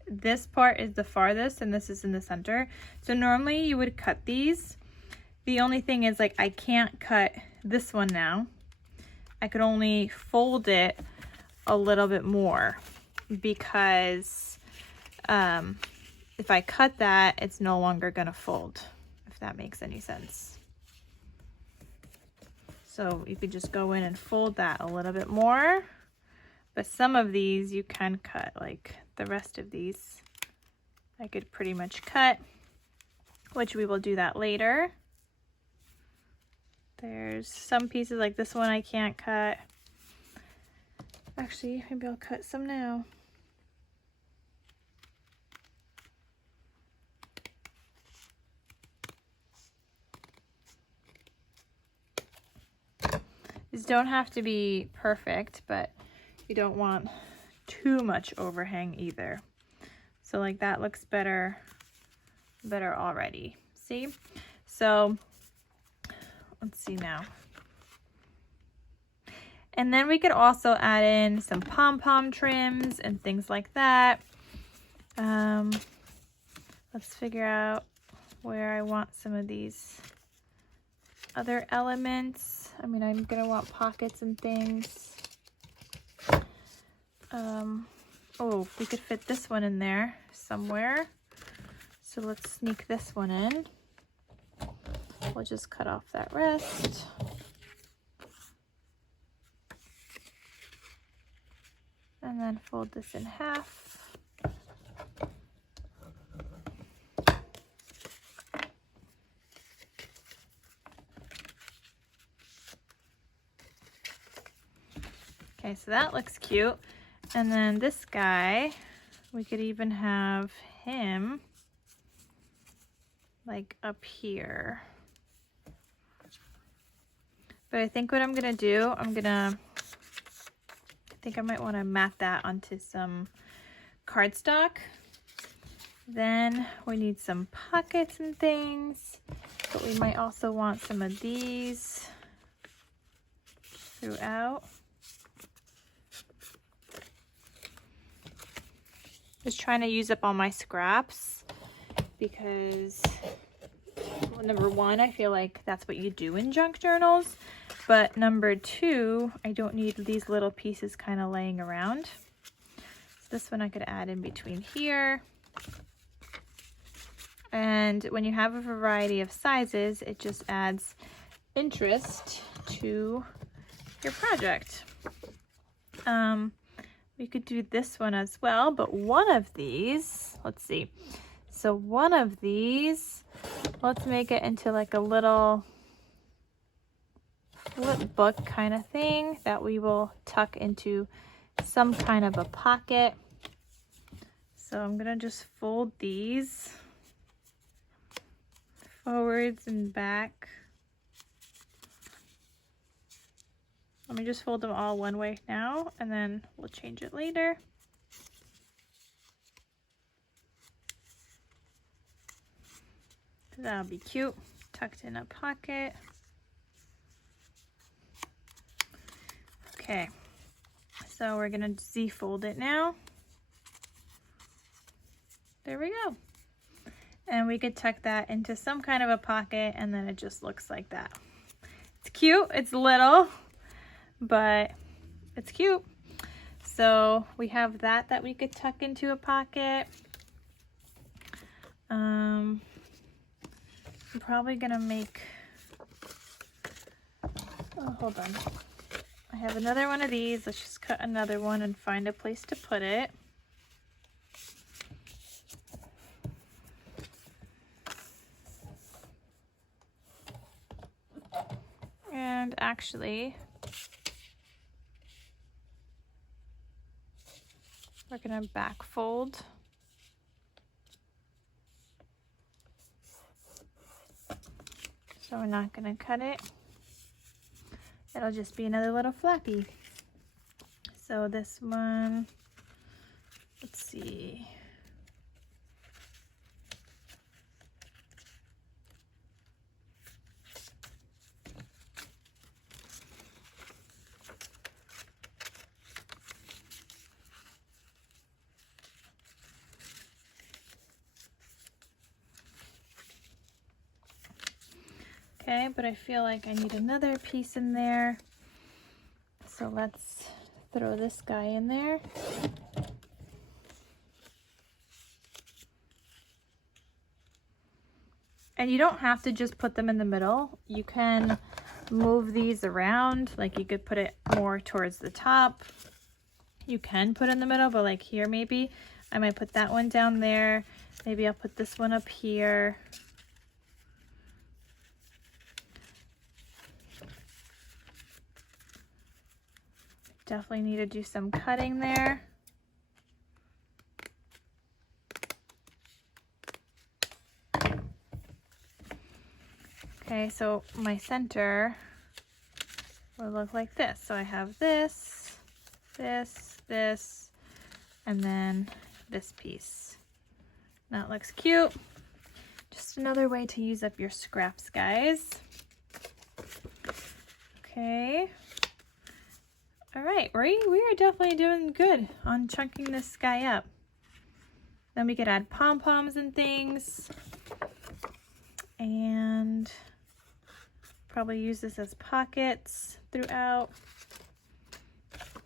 this part is the farthest and this is in the center. So normally you would cut these. The only thing is, like, I can't cut this one now. I could only fold it a little bit more because if I cut that, it's no longer gonna fold, if that makes any sense. So you could just go in and fold that a little bit more. But some of these you can cut, like the rest of these I could pretty much cut, which we will do that later. There's some pieces like this one I can't cut. Actually, maybe I'll cut some now. These don't have to be perfect, but you don't want too much overhang either. So like that looks better already. See? So let's see now. And then we could also add in some pom-pom trims and things like that. Let's figure out where I want some of these other elements. I mean, I'm gonna want pockets and things. Oh, we could fit this one in there somewhere. So let's sneak this one in. We'll just cut off that rest. And then fold this in half. Okay, so that looks cute. And then this guy, we could even have him like up here. But I think what I'm gonna do, I think I might want to mat that onto some cardstock. Then we need some pockets and things, but we might also want some of these throughout. Just trying to use up all my scraps because, well, number one, I feel like that's what you do in junk journals. But number two, I don't need these little pieces kind of laying around. So this one I could add in between here. And when you have a variety of sizes, it just adds interest to your project. We could do this one as well, but one of these, let's see. So one of these, let's make it into like a little flip book kind of thing that we will tuck into some kind of a pocket. So I'm gonna just fold these forwards and back. Let me just fold them all one way now, and then we'll change it later. That'll be cute, tucked in a pocket. Okay, so we're gonna Z-fold it now. There we go. And we could tuck that into some kind of a pocket, and then it just looks like that. It's cute, it's little, but it's cute. So we have that we could tuck into a pocket. I'm probably gonna make, oh, hold on. I have another one of these. Let's just cut another one and find a place to put it. And actually, we're gonna back fold. So we're not gonna cut it. It'll just be another little flappy. So this one, let's see. Okay, but I feel like I need another piece in there. So let's throw this guy in there. And you don't have to just put them in the middle. You can move these around. Like you could put it more towards the top. You can put in the middle, but like here maybe. I might put that one down there. Maybe I'll put this one up here. Definitely need to do some cutting there. Okay, so my center will look like this. So I have this, this, and then this piece. That looks cute. Just another way to use up your scraps, guys. Okay. All right, we are definitely doing good on chunking this guy up. Then we could add pom-poms and things. And probably use this as pockets throughout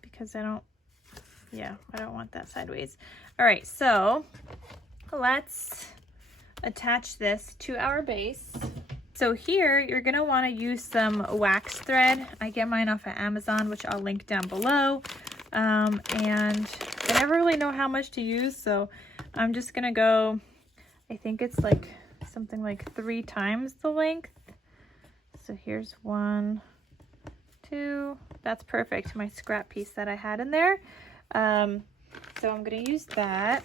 because I don't want that sideways. All right, so let's attach this to our base. So here, you're gonna wanna use some wax thread. I get mine off of Amazon, which I'll link down below. And I never really know how much to use, so I'm just gonna go, I think it's like something like 3 times the length. So here's 1, 2, that's perfect, my scrap piece that I had in there. So I'm gonna use that.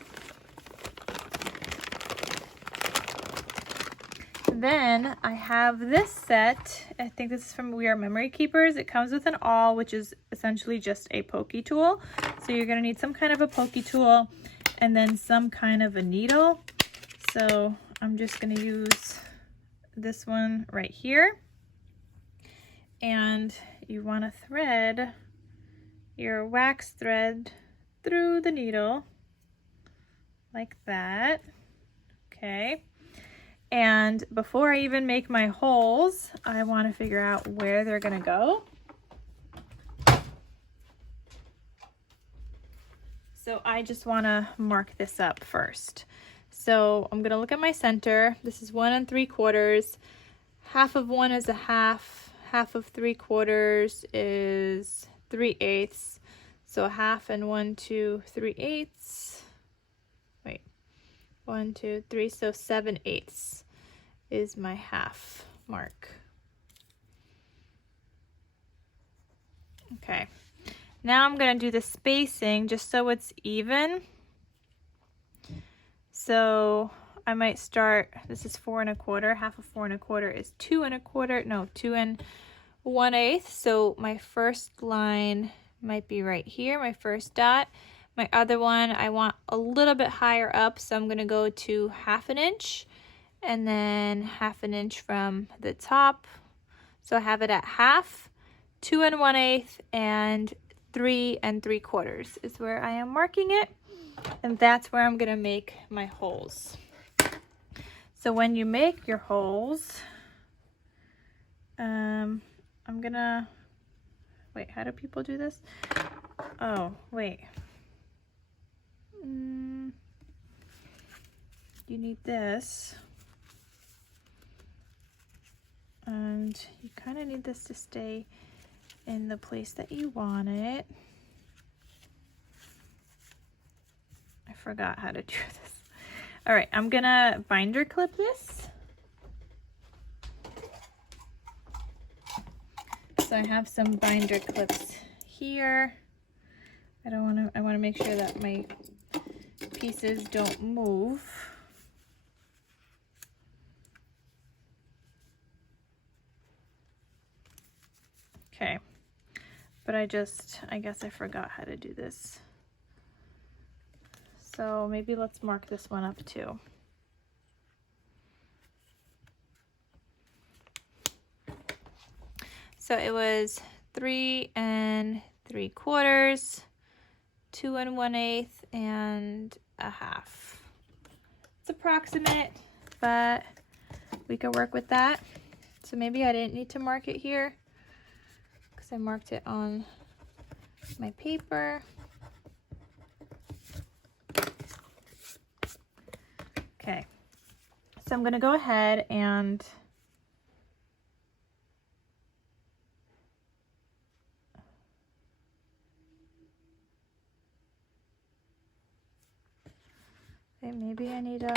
Then I have this set. I think this is from We Are Memory Keepers. It comes with an awl, which is essentially just a pokey tool. So you're gonna need some kind of a pokey tool and then some kind of a needle. So I'm just gonna use this one right here. And you wanna thread your wax thread through the needle like that. Okay. And before I even make my holes, I want to figure out where they're going to go. So I just want to mark this up first. So I'm going to look at my center. This is 1 3/4. Half of 1 is a half. Half of 3/4 is 3/8. So a half and 1, 2, 3/8. Wait, 1, 2, 3. So 7/8 is my half mark. Okay. Now I'm going to do the spacing just so it's even. So I might start, this is 4 1/4, half of 4 1/4 is 2 1/4, no, 2 1/8. So my first line might be right here, my first dot. My other one, I want a little bit higher up, so I'm gonna go to 1/2 inch and then 1/2 inch from the top. So I have it at half, 2 1/8, and 3 3/4 is where I am marking it, and that's where I'm gonna make my holes. So when you make your holes, I'm gonna, wait, how do people do this? Oh, wait. You need this. And you kind of need this to stay in the place that you want it. I forgot how to do this. All right, I'm gonna binder clip this. So I have some binder clips here. I want to make sure that my pieces don't move. Okay, but I guess I forgot how to do this. So maybe let's mark this one up too. So it was 3 3/4, 2 1/8, and a half. It's approximate, but we could work with that. So maybe I didn't need to mark it here because I marked it on my paper. Okay, so I'm gonna go ahead and okay, maybe I need a,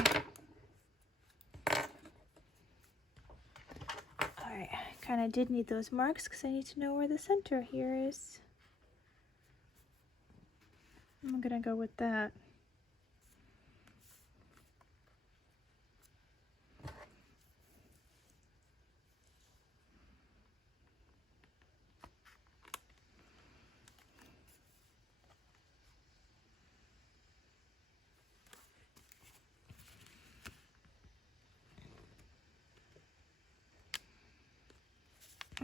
all right, I kind of did need those marks because I need to know where the center here is. I'm gonna go with that.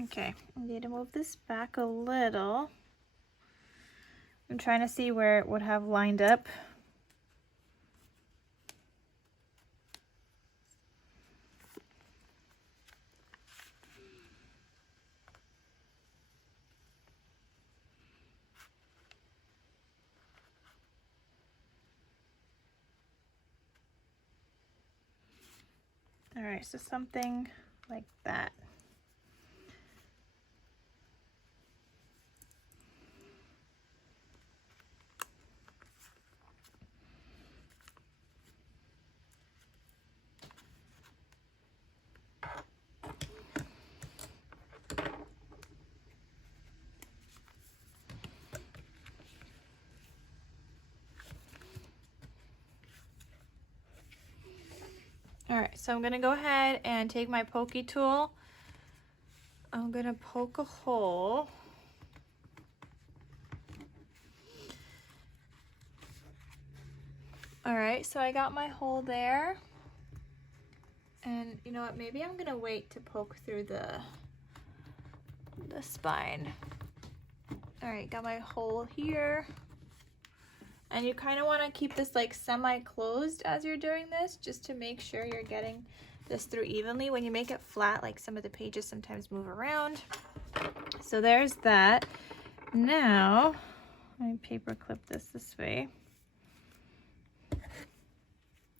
Okay, I need to move this back a little. I'm trying to see where it would have lined up. All right, so something like that. All right, so I'm gonna go ahead and take my pokey tool. I'm gonna poke a hole. All right, so I got my hole there. And you know what, maybe I'm gonna wait to poke through the spine. All right, got my hole here. And you kind of want to keep this like semi-closed as you're doing this, just to make sure you're getting this through evenly. When you make it flat, like some of the pages sometimes move around. So there's that. Now, let me paper clip this way.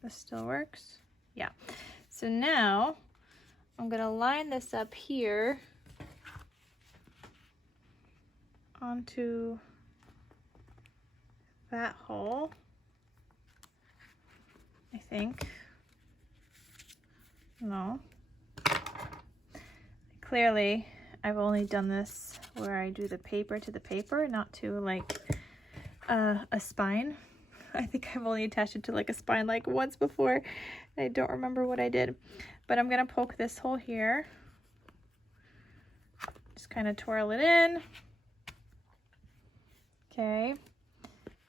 This still works? Yeah. So now, I'm gonna line this up here onto that hole, I think. No. Clearly, I've only done this where I do the paper to the paper, not to like a spine. I think I've only attached it to like a spine like once before. I don't remember what I did. But I'm gonna poke this hole here. Just kind of twirl it in. Okay.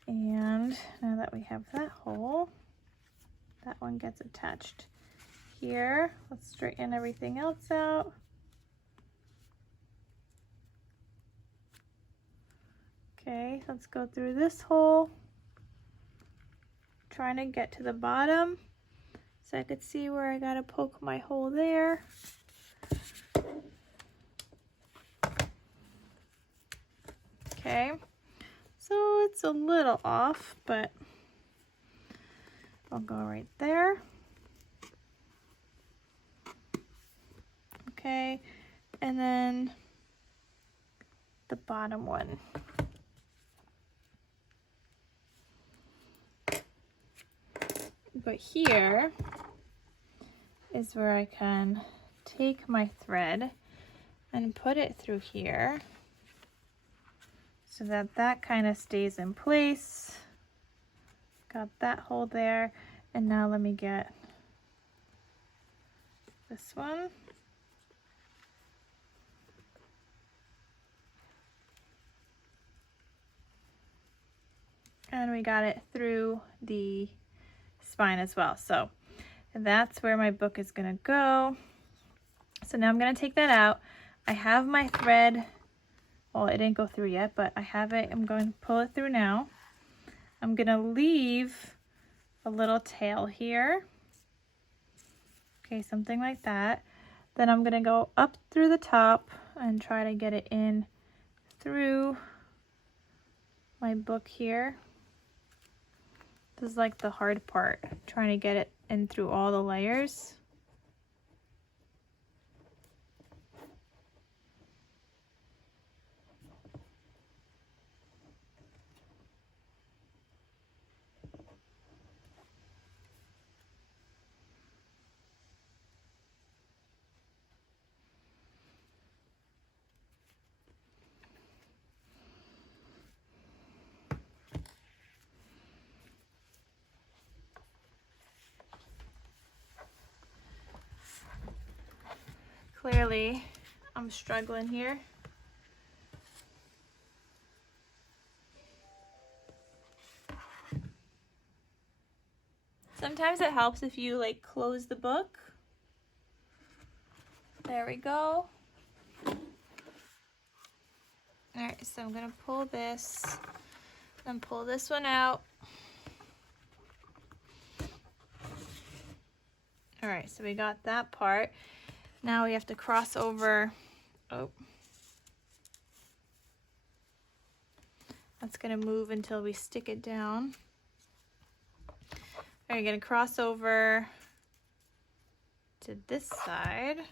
And now that we have that hole, that one gets attached here. Let's straighten everything else out. Okay, let's go through this hole. Trying to get to the bottom so I could see where I gotta poke my hole there. Okay, so it's a little off, but I'll go right there. Okay, and then the bottom one. But here is where I can take my thread and put it through here so that that kind of stays in place. Got that hole there, and now let me get this one. And we got it through the spine as well. So that's where my book is gonna go. So now I'm gonna take that out. I have my thread, well, it didn't go through yet, but I have it. I'm going to pull it through now. I'm gonna leave a little tail here. Okay, something like that. Then I'm gonna go up through the top and try to get it in through my book here. This is like the hard part, trying to get it in through all the layers. Clearly, I'm struggling here. Sometimes it helps if you like close the book. There we go. Alright, so I'm gonna pull this and pull this one out. Alright, so we got that part. Now we have to cross over. Oh. That's gonna move until we stick it down. All right, gonna cross over to this side. I'm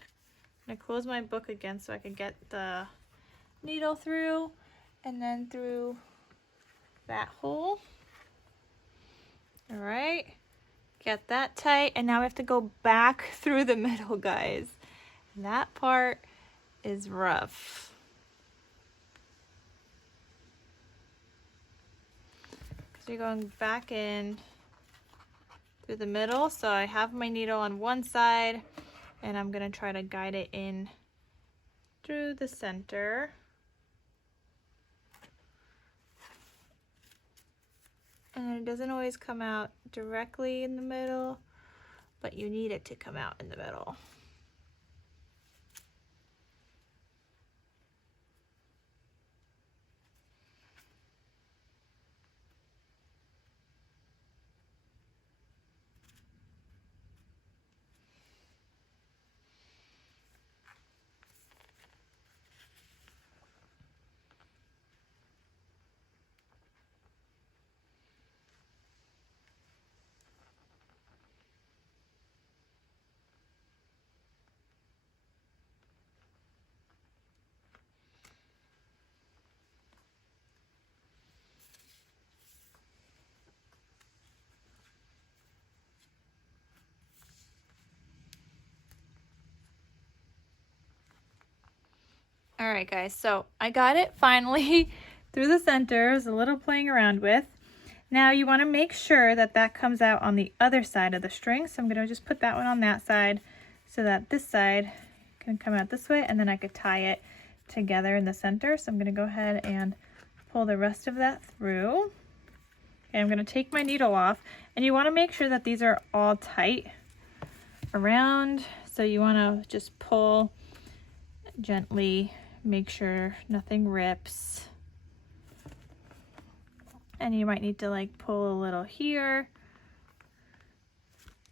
gonna close my book again so I can get the needle through, and then through that hole. All right, get that tight, and now we have to go back through the middle, guys. That part is rough. So you're going back in through the middle. So I have my needle on one side, and I'm gonna try to guide it in through the center. And it doesn't always come out directly in the middle, but you need it to come out in the middle. All right, guys, so I got it finally through the center. It was a little playing around with. Now you want to make sure that that comes out on the other side of the string. So I'm going to just put that one on that side so that this side can come out this way, and then I could tie it together in the center. So I'm going to go ahead and pull the rest of that through. Okay, I'm going to take my needle off, and you want to make sure that these are all tight around. So you want to just pull gently, make sure nothing rips. And you might need to like pull a little here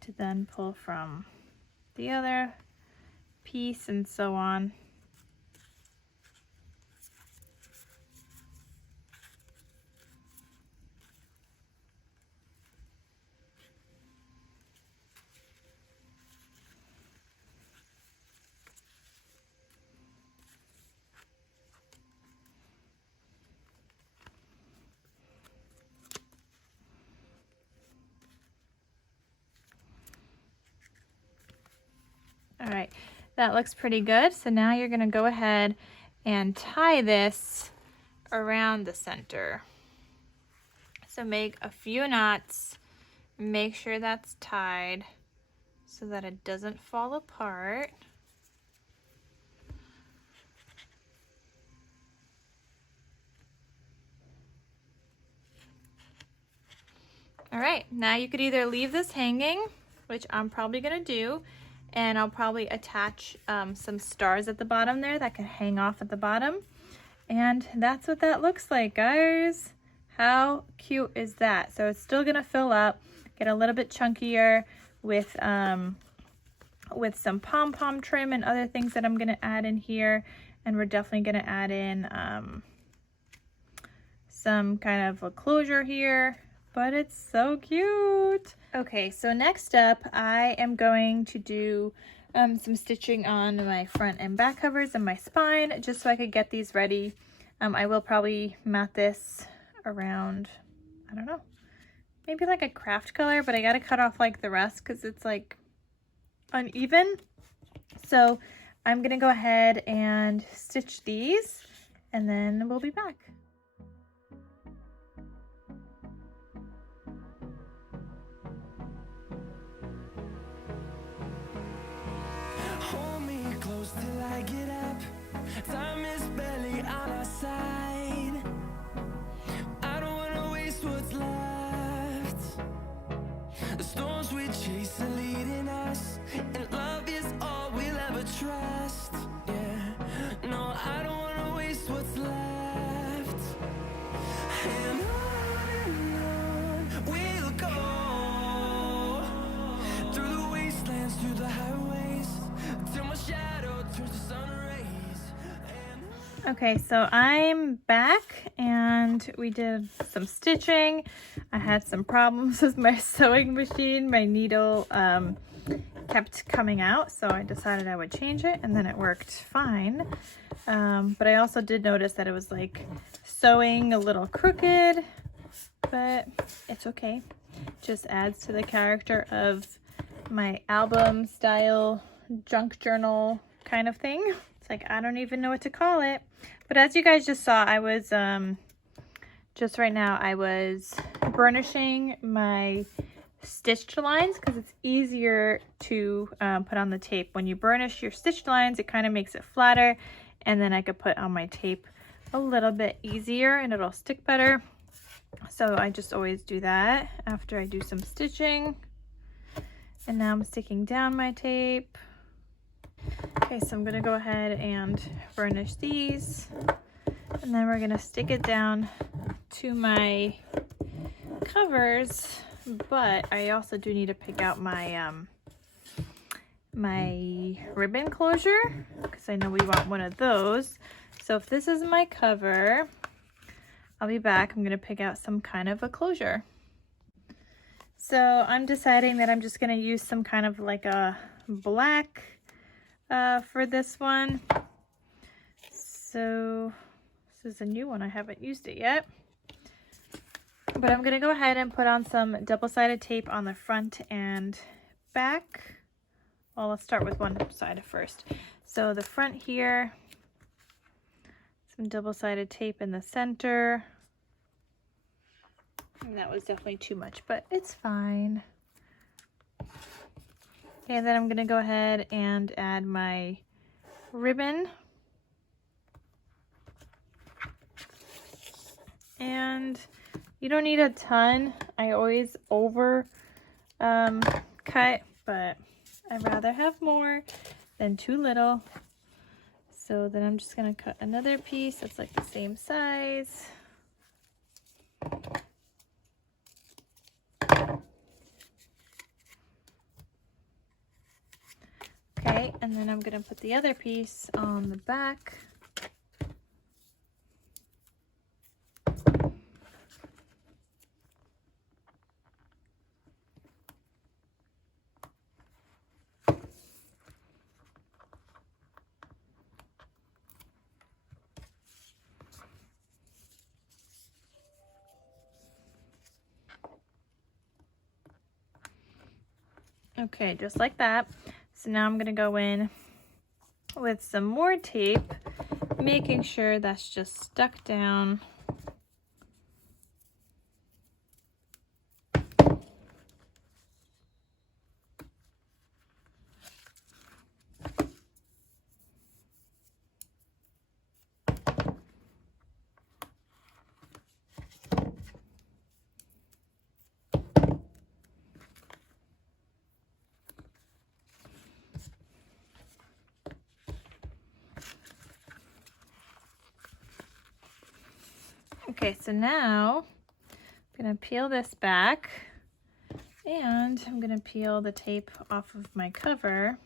to then pull from the other piece and so on. All right, that looks pretty good. So now you're gonna go ahead and tie this around the center. So make a few knots, make sure that's tied so that it doesn't fall apart. All right, now you could either leave this hanging, which I'm probably gonna do, and I'll probably attach some stars at the bottom there that can hang off at the bottom. And that's what that looks like, guys. How cute is that? So it's still gonna fill up, get a little bit chunkier with some pom-pom trim and other things that I'm gonna add in here. And we're definitely gonna add in some kind of a closure here, but it's so cute. Okay, so next up, I am going to do some stitching on my front and back covers and my spine, just so I could get these ready. I will probably mat this around, I don't know, maybe like a craft color, but I gotta cut off like the rest because it's like uneven. So I'm gonna go ahead and stitch these and then we'll be back. Hold me close till I get up. Time is barely on our side. I don't wanna waste what's left. The storms we chase are leading us, and love is all we'll ever trust. Yeah, no, I don't wanna waste what's left. And on we'll go, through the wastelands, through the highways, till my shadow turns to sun rays. Okay, so I'm back and we did some stitching. I had some problems with my sewing machine. My needle kept coming out, so I decided I would change it, and then it worked fine. But I also did notice that it was like sewing a little crooked, but it's okay. Just adds to the character of my album style junk journal kind of thing. It's like, I don't even know what to call it. But as you guys just saw, I was just right now I was burnishing my stitched lines because it's easier to put on the tape. When you burnish your stitched lines, it kind of makes it flatter, and then I could put on my tape a little bit easier and it'll stick better. So I just always do that after I do some stitching. And now I'm sticking down my tape. Okay, so I'm gonna go ahead and burnish these, and then we're gonna stick it down to my covers, but I also do need to pick out my my ribbon closure because I know we want one of those. So if this is my cover, I'll be back. I'm gonna pick out some kind of a closure. So I'm deciding that I'm just gonna use some kind of like a black for this one. So this is a new one. I haven't used it yet. But I'm gonna go ahead and put on some double-sided tape on the front and back. Well, let's start with one side first. So the front here, some double-sided tape in the center. And that was definitely too much, but it's fine. Okay, and then I'm gonna go ahead and add my ribbon. And you don't need a ton. I always over cut, but I'd rather have more than too little. So then I'm just gonna cut another piece that's like the same size. Okay, and then I'm gonna put the other piece on the back. Okay, just like that. So now I'm gonna go in with some more tape, making sure that's just stuck down. Okay, so now I'm gonna peel this back and I'm gonna peel the tape off of my cover.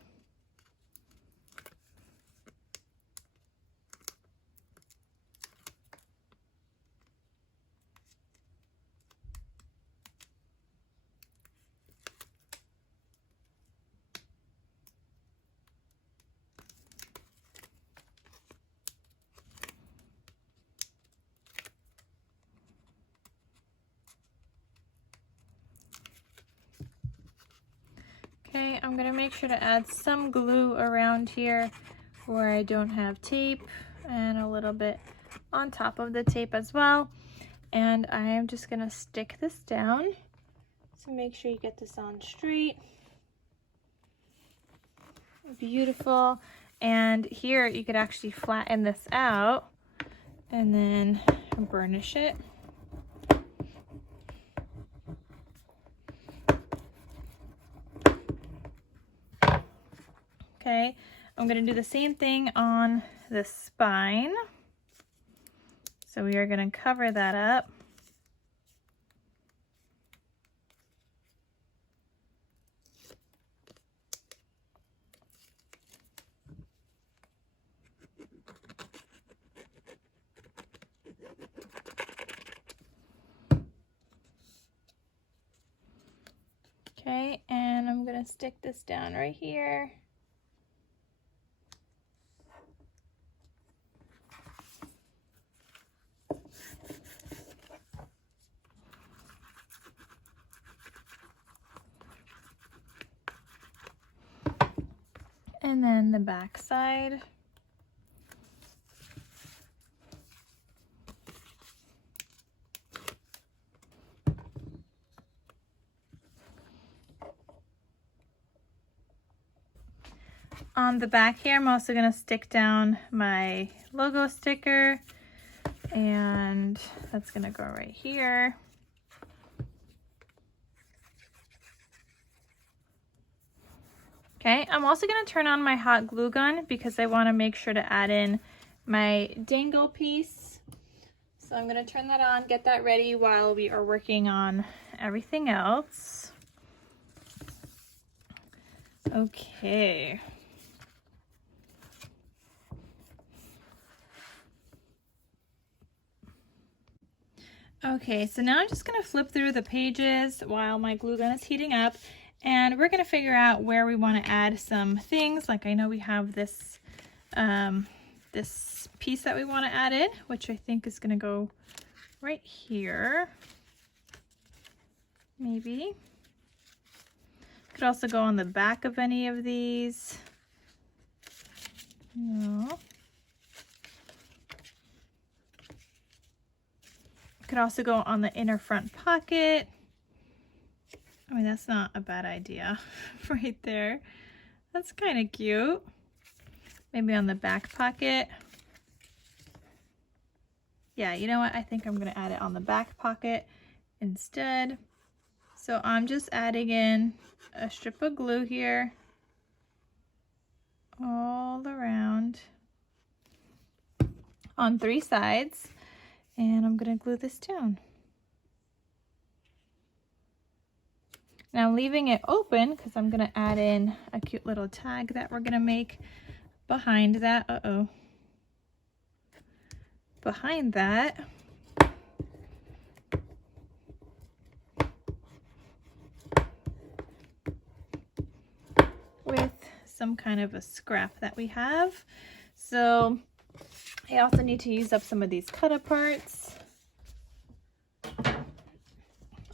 Okay, I'm gonna make sure to add some glue around here where I don't have tape, and a little bit on top of the tape as well. And I am just gonna stick this down. So make sure you get this on straight. Beautiful. And here you could actually flatten this out and then burnish it. Okay, I'm gonna do the same thing on the spine. So we are gonna cover that up. Okay, and I'm gonna stick this down right here. And then the back side. On the back here, I'm also going to stick down my logo sticker, and that's going to go right here. Okay, I'm also going to turn on my hot glue gun because I want to make sure to add in my dangle piece. So I'm going to turn that on, get that ready while we are working on everything else. Okay. Okay, so now I'm just going to flip through the pages while my glue gun is heating up, and we're going to figure out where we want to add some things. Like, I know we have this this piece that we want to add in, which I think is going to go right here. Maybe. Could also go on the back of any of these. No. Could also go on the inner front pocket. I mean, that's not a bad idea right there. That's kind of cute. Maybe on the back pocket. Yeah, you know what? I think I'm going to add it on the back pocket instead. So I'm just adding in a strip of glue here all around on 3 sides. And I'm going to glue this down. Now I'm leaving it open because I'm gonna add in a cute little tag that we're gonna make behind that. Behind that. With some kind of a scrap that we have. So I also need to use up some of these cut aparts.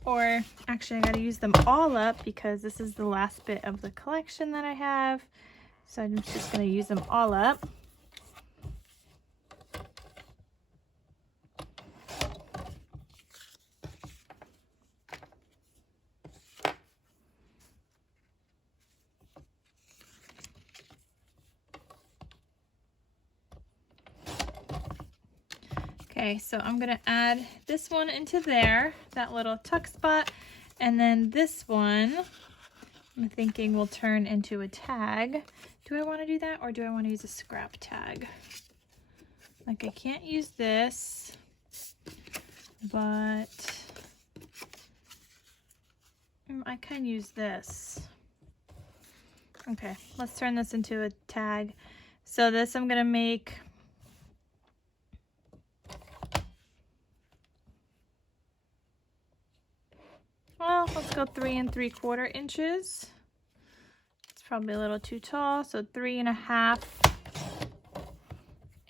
Or actually I gotta use them all up because this is the last bit of the collection that I have. So I'm just gonna use them all up. Okay, so I'm gonna add this one into there, that little tuck spot, and then this one, I'm thinking will turn into a tag. Do I wanna do that or do I wanna use a scrap tag? Like I can't use this, but I can use this. Okay, let's turn this into a tag. So this I'm gonna make well, let's go 3 3/4 inches. It's probably a little too tall, so 3 1/2.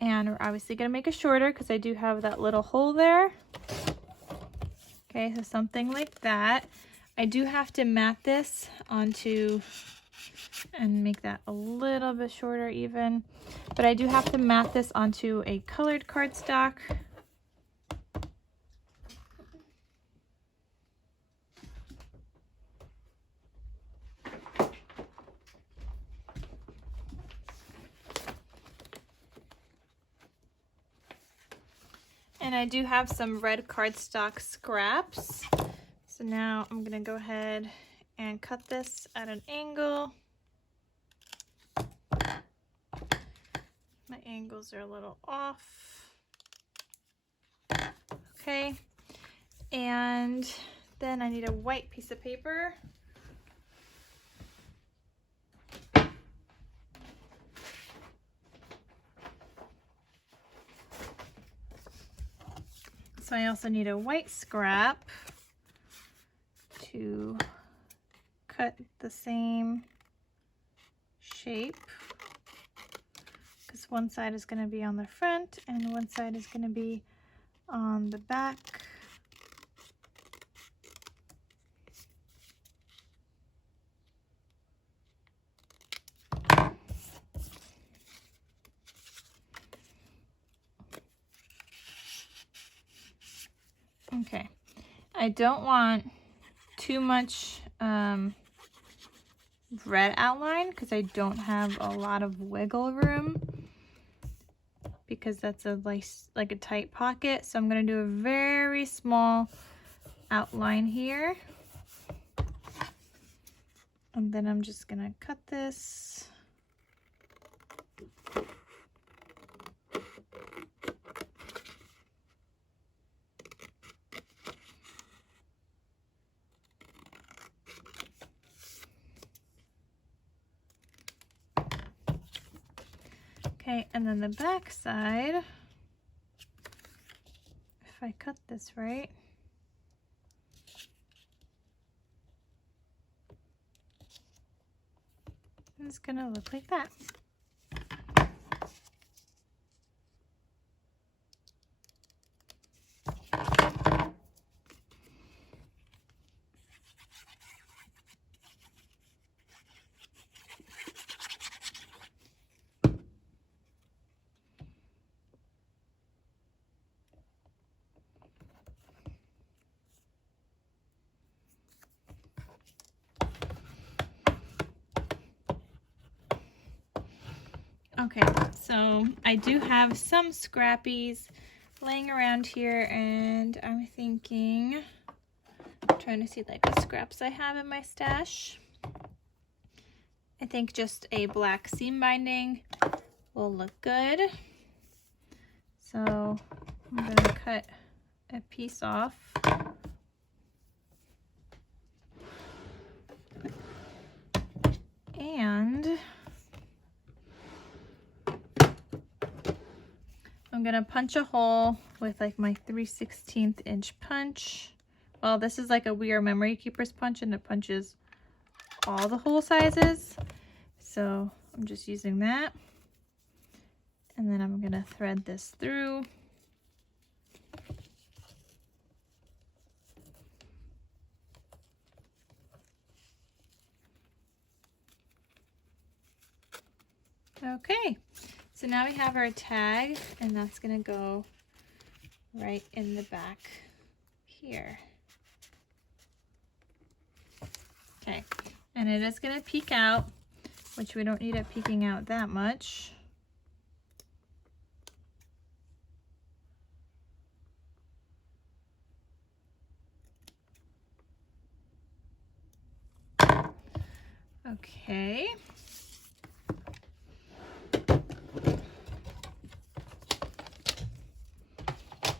And we're obviously gonna make it shorter because I do have that little hole there. Okay, so something like that. I do have to mat this onto and make that a little bit shorter even, but I do have to mat this onto a colored cardstock. And I do have some red cardstock scraps. So now I'm gonna go ahead and cut this at an angle. My angles are a little off. Okay, and then I need a white piece of paper. So I also need a white scrap to cut the same shape, because one side is going to be on the front and one side is going to be on the back. Okay, I don't want too much red outline because I don't have a lot of wiggle room, because that's a like a tight pocket. So I'm going to do a very small outline here, and then I'm just going to cut this. Okay, and then the back side, if I cut this right, it's gonna look like that. Okay, so I do have some Scrappies laying around here, and I'm thinking, trying to see like what scraps I have in my stash. I think just a black seam binding will look good. So I'm going to cut a piece off. I'm gonna punch a hole with like my 3/16 inch punch. Well, this is like a We Are Memory Keepers punch, and it punches all the hole sizes. So I'm just using that. And then I'm gonna thread this through. Okay, so now we have our tag, and that's gonna go right in the back here. Okay, and it is gonna peek out, which we don't need it peeking out that much. Okay.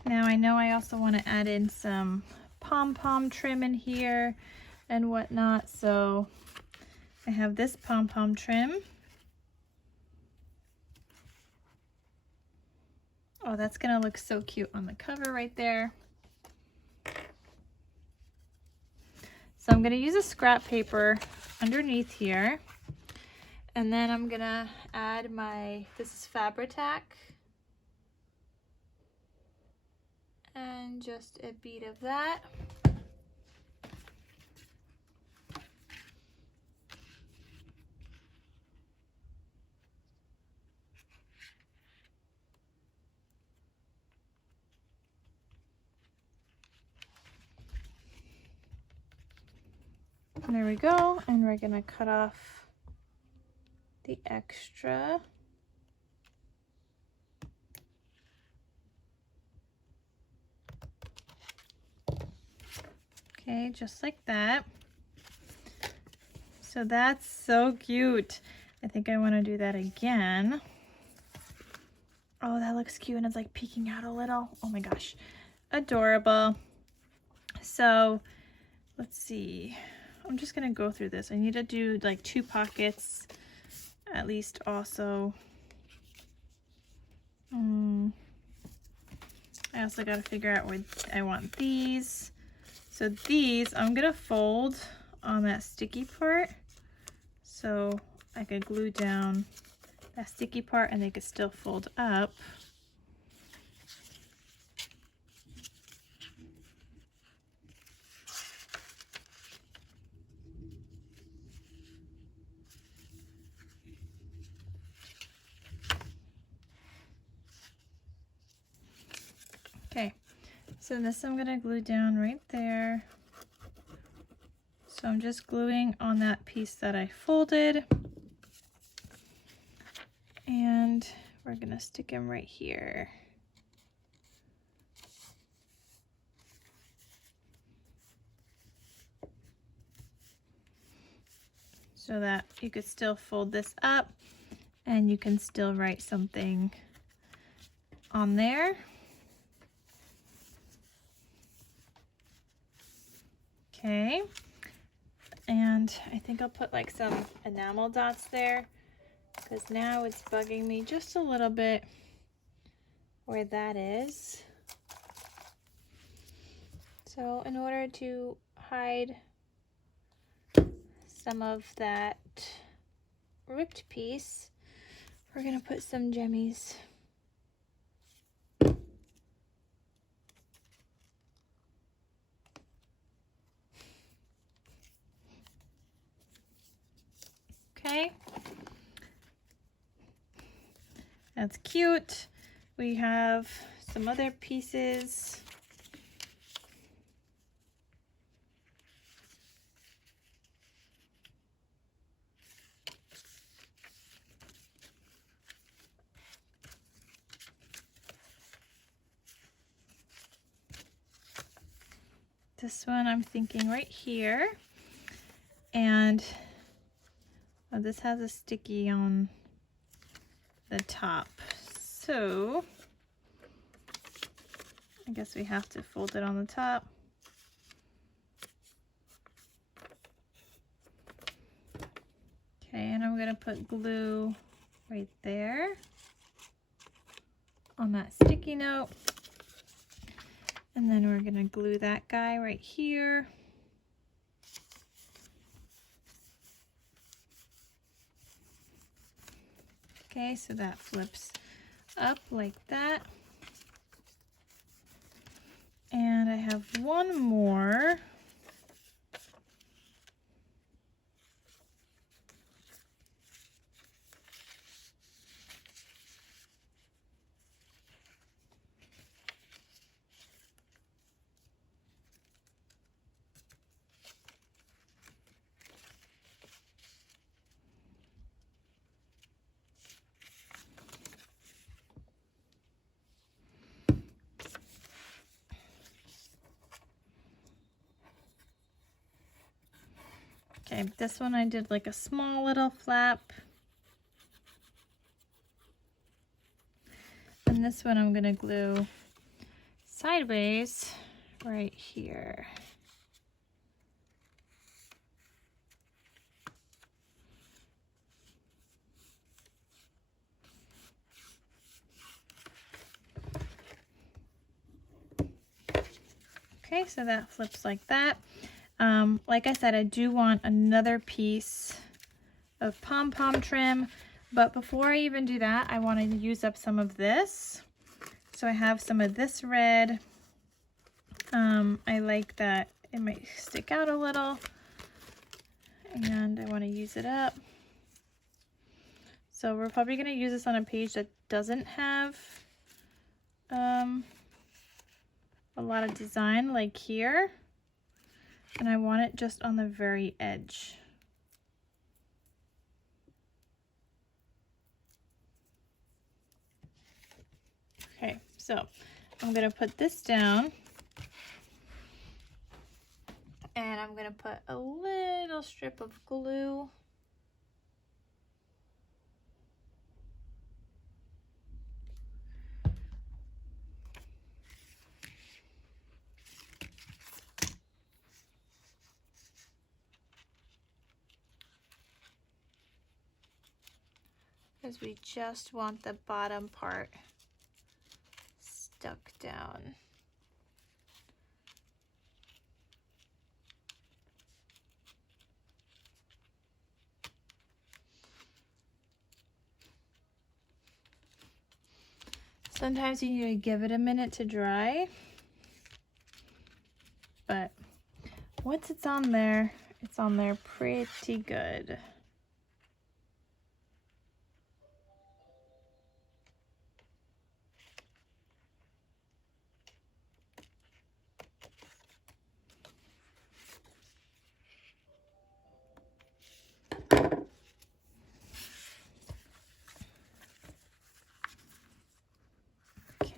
Now I know I also want to add in some pom-pom trim in here and whatnot, so I have this pom-pom trim. Oh, that's gonna look so cute on the cover right there. So I'm gonna use a scrap paper underneath here, and then I'm gonna add this is Fabri-Tac, and just a bead of that. There we go, and we're gonna cut off the extra. Okay, just like that. So that's so cute. I think I want to do that again. Oh, that looks cute, and it's like peeking out a little. Oh my gosh, adorable. So let's see. I'm just gonna go through this. I need to do like 2 pockets at least also. I also got to figure out where I want these. So these I'm gonna fold on that sticky part, so I could glue down that sticky part and they could still fold up. Okay, so this I'm gonna glue down right there. So I'm just gluing on that piece that I folded, and we're gonna stick him right here. So that you could still fold this up and you can still write something on there. Okay, and I think I'll put like some enamel dots there, because now it's bugging me just a little bit where that is. So in order to hide some of that ripped piece, we're gonna put some jemmies. Okay, that's cute. We have some other pieces. This one I'm thinking right here, and oh, this has a sticky on the top, so I guess we have to fold it on the top. Okay, and I'm gonna put glue right there on that sticky note. And then we're gonna glue that guy right here. Okay, so that flips up like that. And I have one more. Okay, this one I did like a small little flap. And this one I'm gonna glue sideways right here. Okay, so that flips like that. Like I said, I do want another piece of pom-pom trim, but before I even do that, I want to use up some of this. So I have some of this red. I like that it might stick out a little, and I want to use it up. So we're probably going to use this on a page that doesn't have a lot of design, like here. And I want it just on the very edge. Okay, so I'm gonna put this down. And I'm gonna put a little strip of glue. Because we just want the bottom part stuck down. Sometimes you need to give it a minute to dry, but once it's on there pretty good.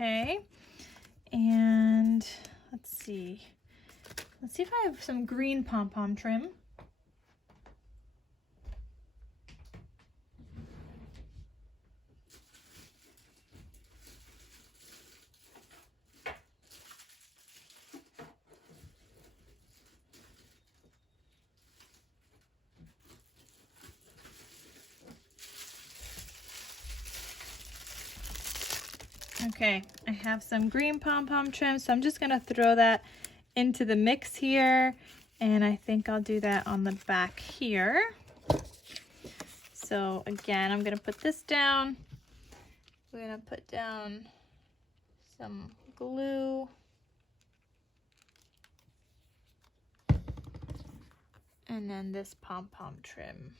Okay, and let's see if I have some green pom-pom trim. Okay, I have some green pom-pom trim, so I'm just gonna throw that into the mix here, and I think I'll do that on the back here. So again, I'm gonna put this down. We're gonna put down some glue. And then this pom-pom trim.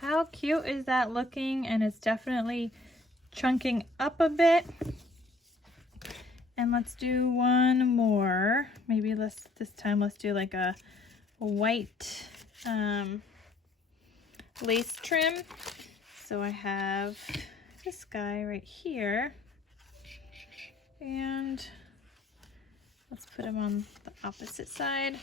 How cute is that looking? And it's definitely chunking up a bit. And let's do one more. Maybe this time let's do like a white lace trim. So I have this guy right here, and Let's put them on the opposite side.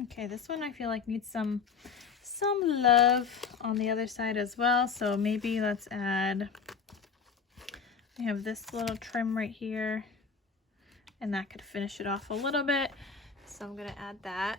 Okay, this one I feel like needs some love on the other side as well. So maybe let's add, I have this little trim right here, and that could finish it off a little bit. So I'm gonna add that.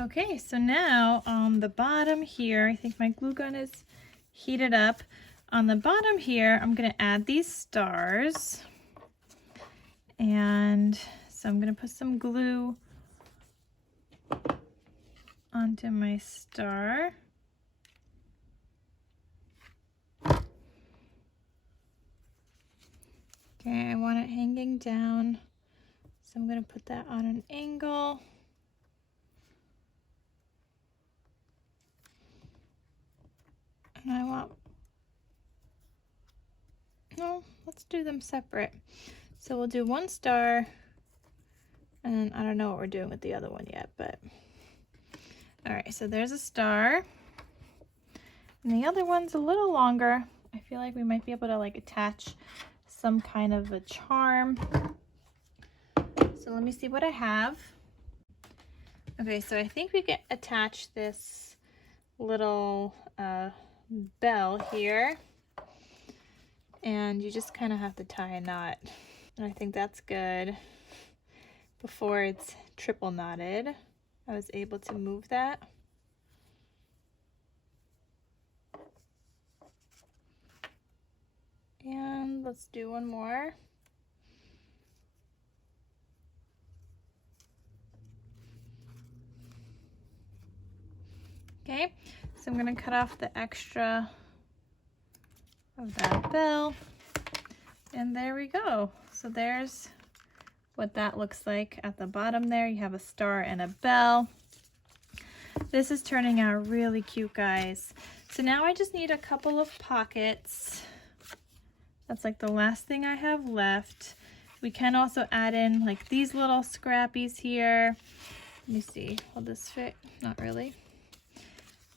Okay, so now on the bottom here, I think my glue gun is heated up. On the bottom here, I'm gonna add these stars. And so I'm gonna put some glue onto my star. Okay, I want it hanging down. So I'm gonna put that on an angle. And I want, no, let's do them separate. So we'll do one star, and I don't know what we're doing with the other one yet, but all right, so there's a star. And the other one's a little longer. I feel like we might be able to like attach some kind of a charm. So let me see what I have. Okay, so I think we can attach this little bell here, and you just kind of have to tie a knot, and I think that's good. Before it's triple knotted, I was able to move that. And let's do one more. Okay, so I'm gonna cut off the extra of that bell, and there we go. So there's what that looks like at the bottom there. You have a star and a bell. This is turning out really cute, guys. So now I just need a couple of pockets. That's like the last thing I have left. We can also add in like these little scrappies here. Let me see, will this fit? Not really.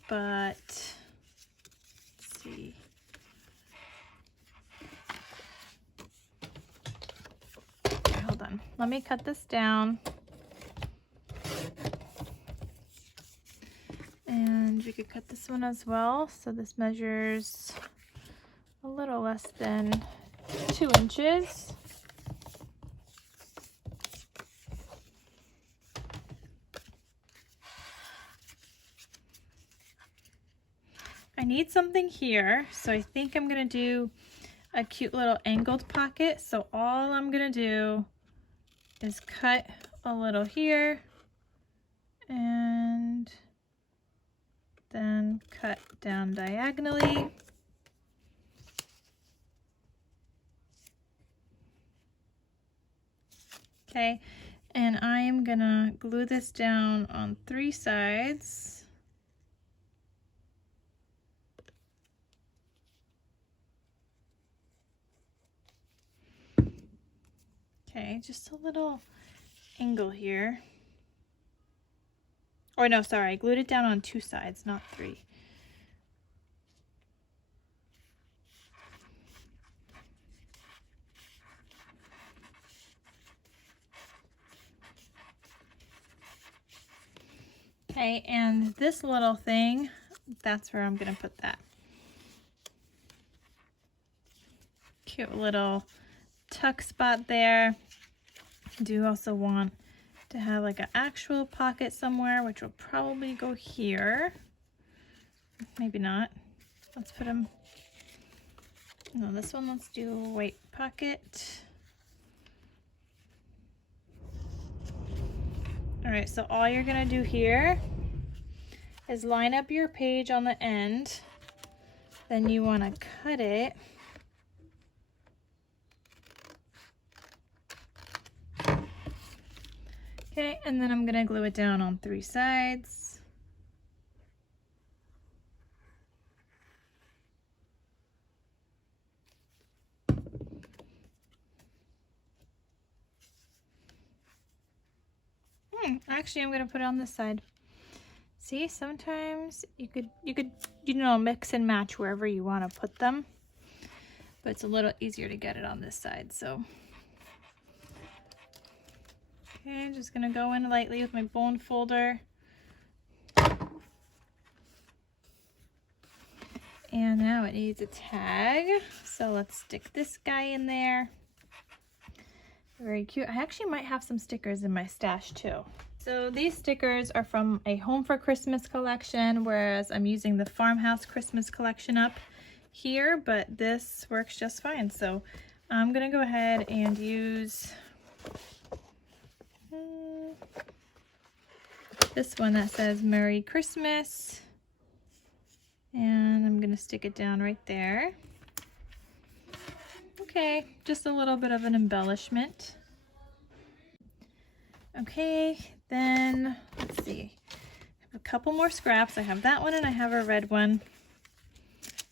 But let's see. Okay, hold on. Let me cut this down. And we could cut this one as well. So this measures a little less than 2 inches. I need something here, so I think I'm gonna do a cute little angled pocket. So all I'm gonna do is cut a little here and then cut down diagonally. Okay, and I am gonna glue this down on 3 sides. Okay, just a little angle here. Or no, sorry, I glued it down on 2 sides, not 3. Okay, and this little thing That's where I'm gonna put that. Cute little tuck spot there. I do also want to have like an actual pocket somewhere, which will probably go here. Maybe not. Let's put them, no, this one, let's do a white pocket. All right, so all you're gonna do here is line up your page on the end. Then you wanna cut it. Okay, and then I'm gonna glue it down on 3 sides. Actually, I'm gonna put it on this side. See, sometimes you could mix and match wherever you want to put them, but it's a little easier to get it on this side. So, okay, I'm just gonna go in lightly with my bone folder. And now it needs a tag. So let's stick this guy in there. Very cute. I actually might have some stickers in my stash too. So these stickers are from a Home for Christmas collection, whereas I'm using the Farmhouse Christmas collection up here, but this works just fine. So I'm gonna go ahead and use this one that says Merry Christmas, and I'm gonna stick it down right there. Okay, just a little bit of an embellishment. Okay, then let's see. I have a couple more scraps. I have that one and I have a red one.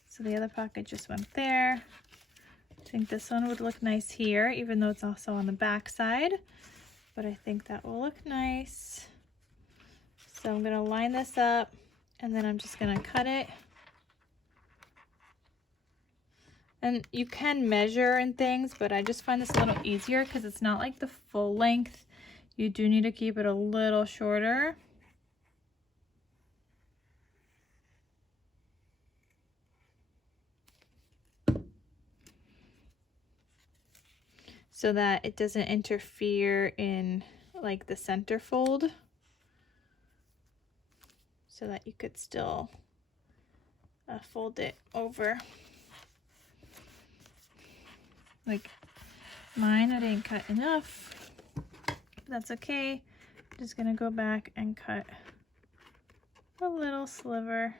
So the other pocket just went there. I think this one would look nice here, even though it's also on the back side. But I think that will look nice. So I'm gonna line this up and then I'm just gonna cut it. And you can measure and things, but I just find this a little easier because it's not like the full length. You do need to keep it a little shorter. So that it doesn't interfere in like the center fold. So that you could still fold it over. Like mine, I didn't cut enough. That's okay. I'm just gonna go back and cut a little sliver.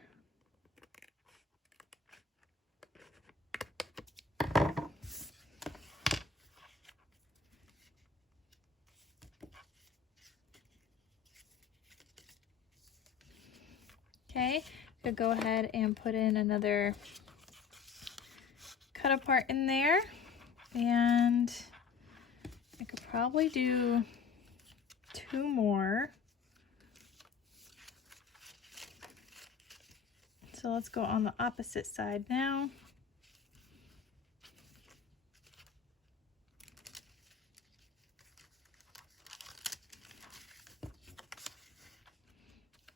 Okay, could go ahead and put in another cut apart in there, and I could probably do 2 more. So let's go on the opposite side now.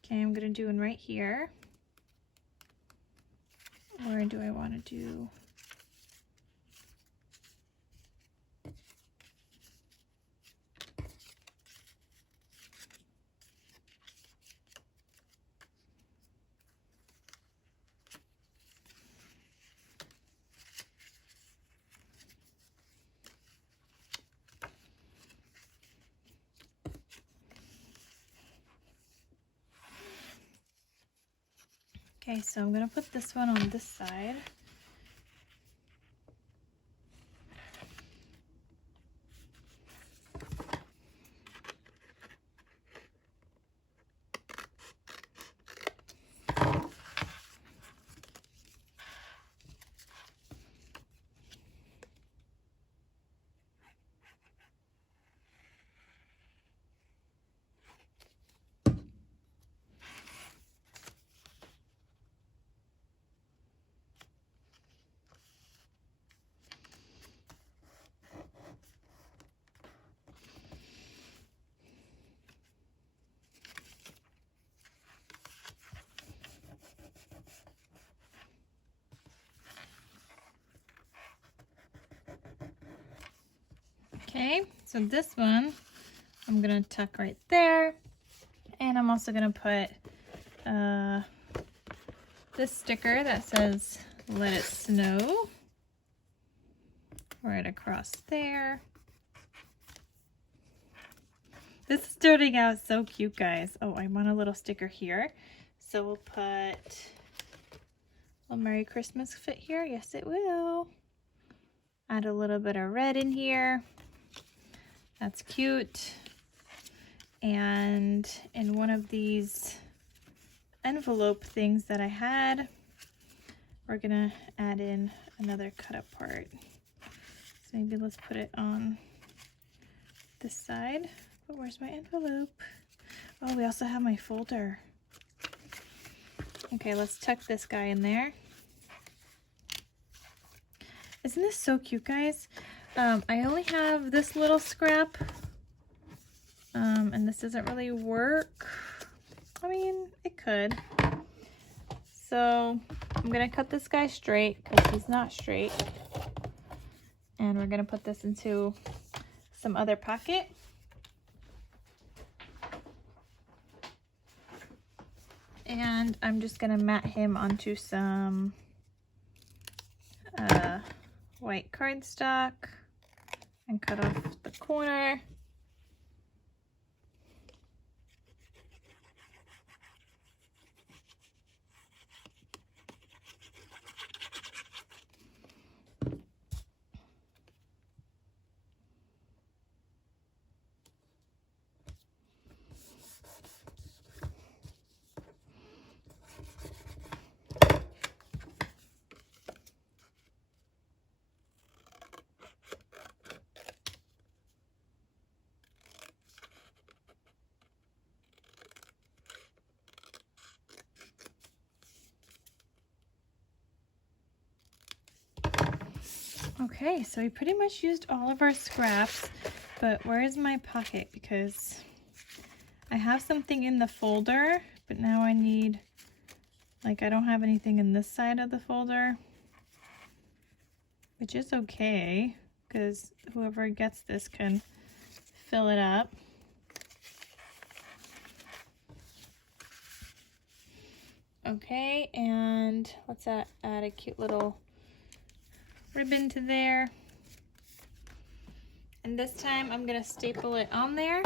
Okay, I'm gonna do one right here. Where do I want to do? Okay, so I'm gonna put this one on this side. Okay, so this one I'm gonna tuck right there, and I'm also gonna put this sticker that says "Let it snow" right across there. This is starting out so cute, guys. Oh, I want a little sticker here, so we'll put a Merry Christmas fit here. Yes, it will. Add a little bit of red in here. That's cute. And in one of these envelope things that I had, we're gonna add in another cut up part. So maybe let's put it on this side. But where's my envelope? Oh, we also have my folder. Okay, let's tuck this guy in there. Isn't this so cute, guys? I only have this little scrap, and this doesn't really work. I mean, it could. So I'm gonna cut this guy straight because he's not straight. And we're gonna put this into some other pocket. And I'm just gonna mat him onto some white cardstock and cut off the corner. Okay, so we pretty much used all of our scraps, but where is my pocket? Because I have something in the folder, but now I need, like, I don't have anything in this side of the folder, which is okay, because whoever gets this can fill it up. Okay, and let's add a cute little ribbon to there. And this time I'm gonna staple it on there.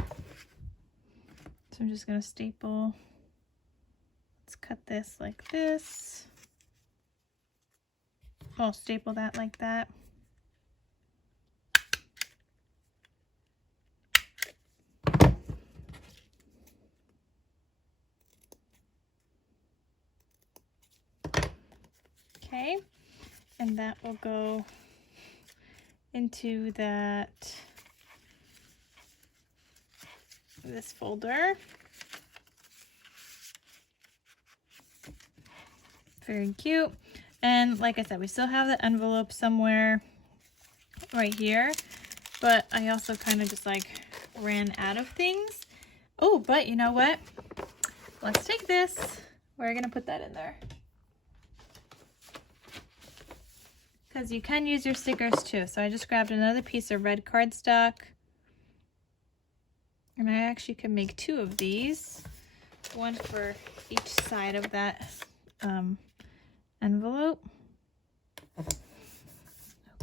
So I'm just gonna staple. Let's cut this like this. I'll staple that like that. Okay, and that will go into this folder. Very cute. And like I said, we still have the envelope somewhere right here, but I also kind of just like ran out of things. Oh, but you know what? Let's take this. We're gonna put that in there. Because you can use your stickers too. So I just grabbed another piece of red cardstock. And I actually can make two of these. One for each side of that envelope.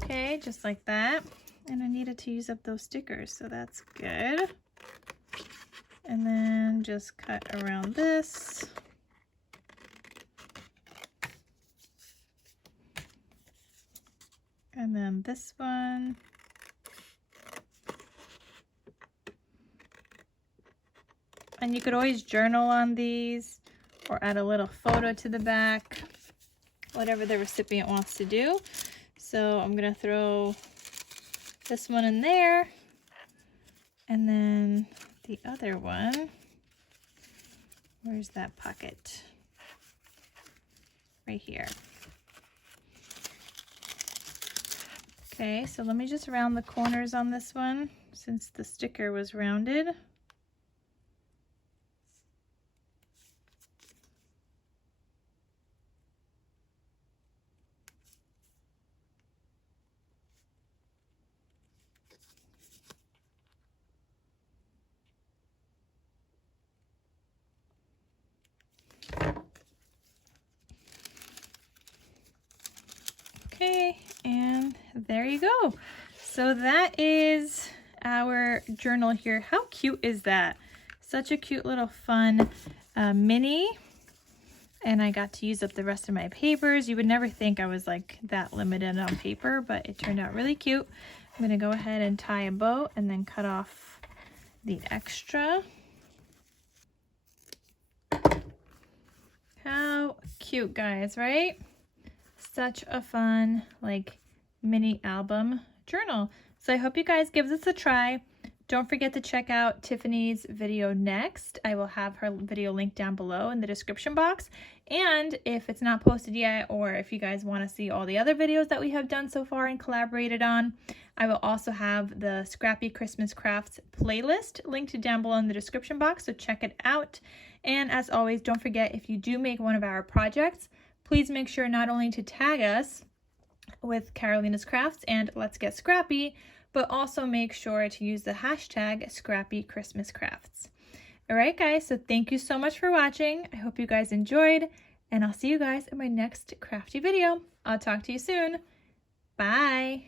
Okay, just like that. And I needed to use up those stickers, so that's good. And then just cut around this. And then this one. And you could always journal on these or add a little photo to the back, whatever the recipient wants to do. So I'm gonna throw this one in there, and then the other one, where's that pocket? Right here. Okay, so let me just round the corners on this one since the sticker was rounded. Okay, and there you go. So that is our journal here. How cute is that? Such a cute little fun mini. And I got to use up the rest of my papers. You would never think I was like that limited on paper, but it turned out really cute. I'm gonna go ahead and tie a bow and then cut off the extra. How cute, guys, right? Such a fun like mini album journal. So I hope you guys give this a try. Don't forget to check out Tiffany's video next. I will have her video linked down below in the description box. And if it's not posted yet, or if you guys want to see all the other videos that we have done so far and collaborated on, I will also have the Scrappy Christmas Crafts playlist linked down below in the description box, so check it out. And as always, don't forget, if you do make one of our projects, please make sure not only to tag us with KarolinasKrafts and Let's Get Scrappy, but also make sure to use the hashtag ScrappyChristmasCrafts. All right, guys, so thank you so much for watching. I hope you guys enjoyed, and I'll see you guys in my next crafty video. I'll talk to you soon. Bye.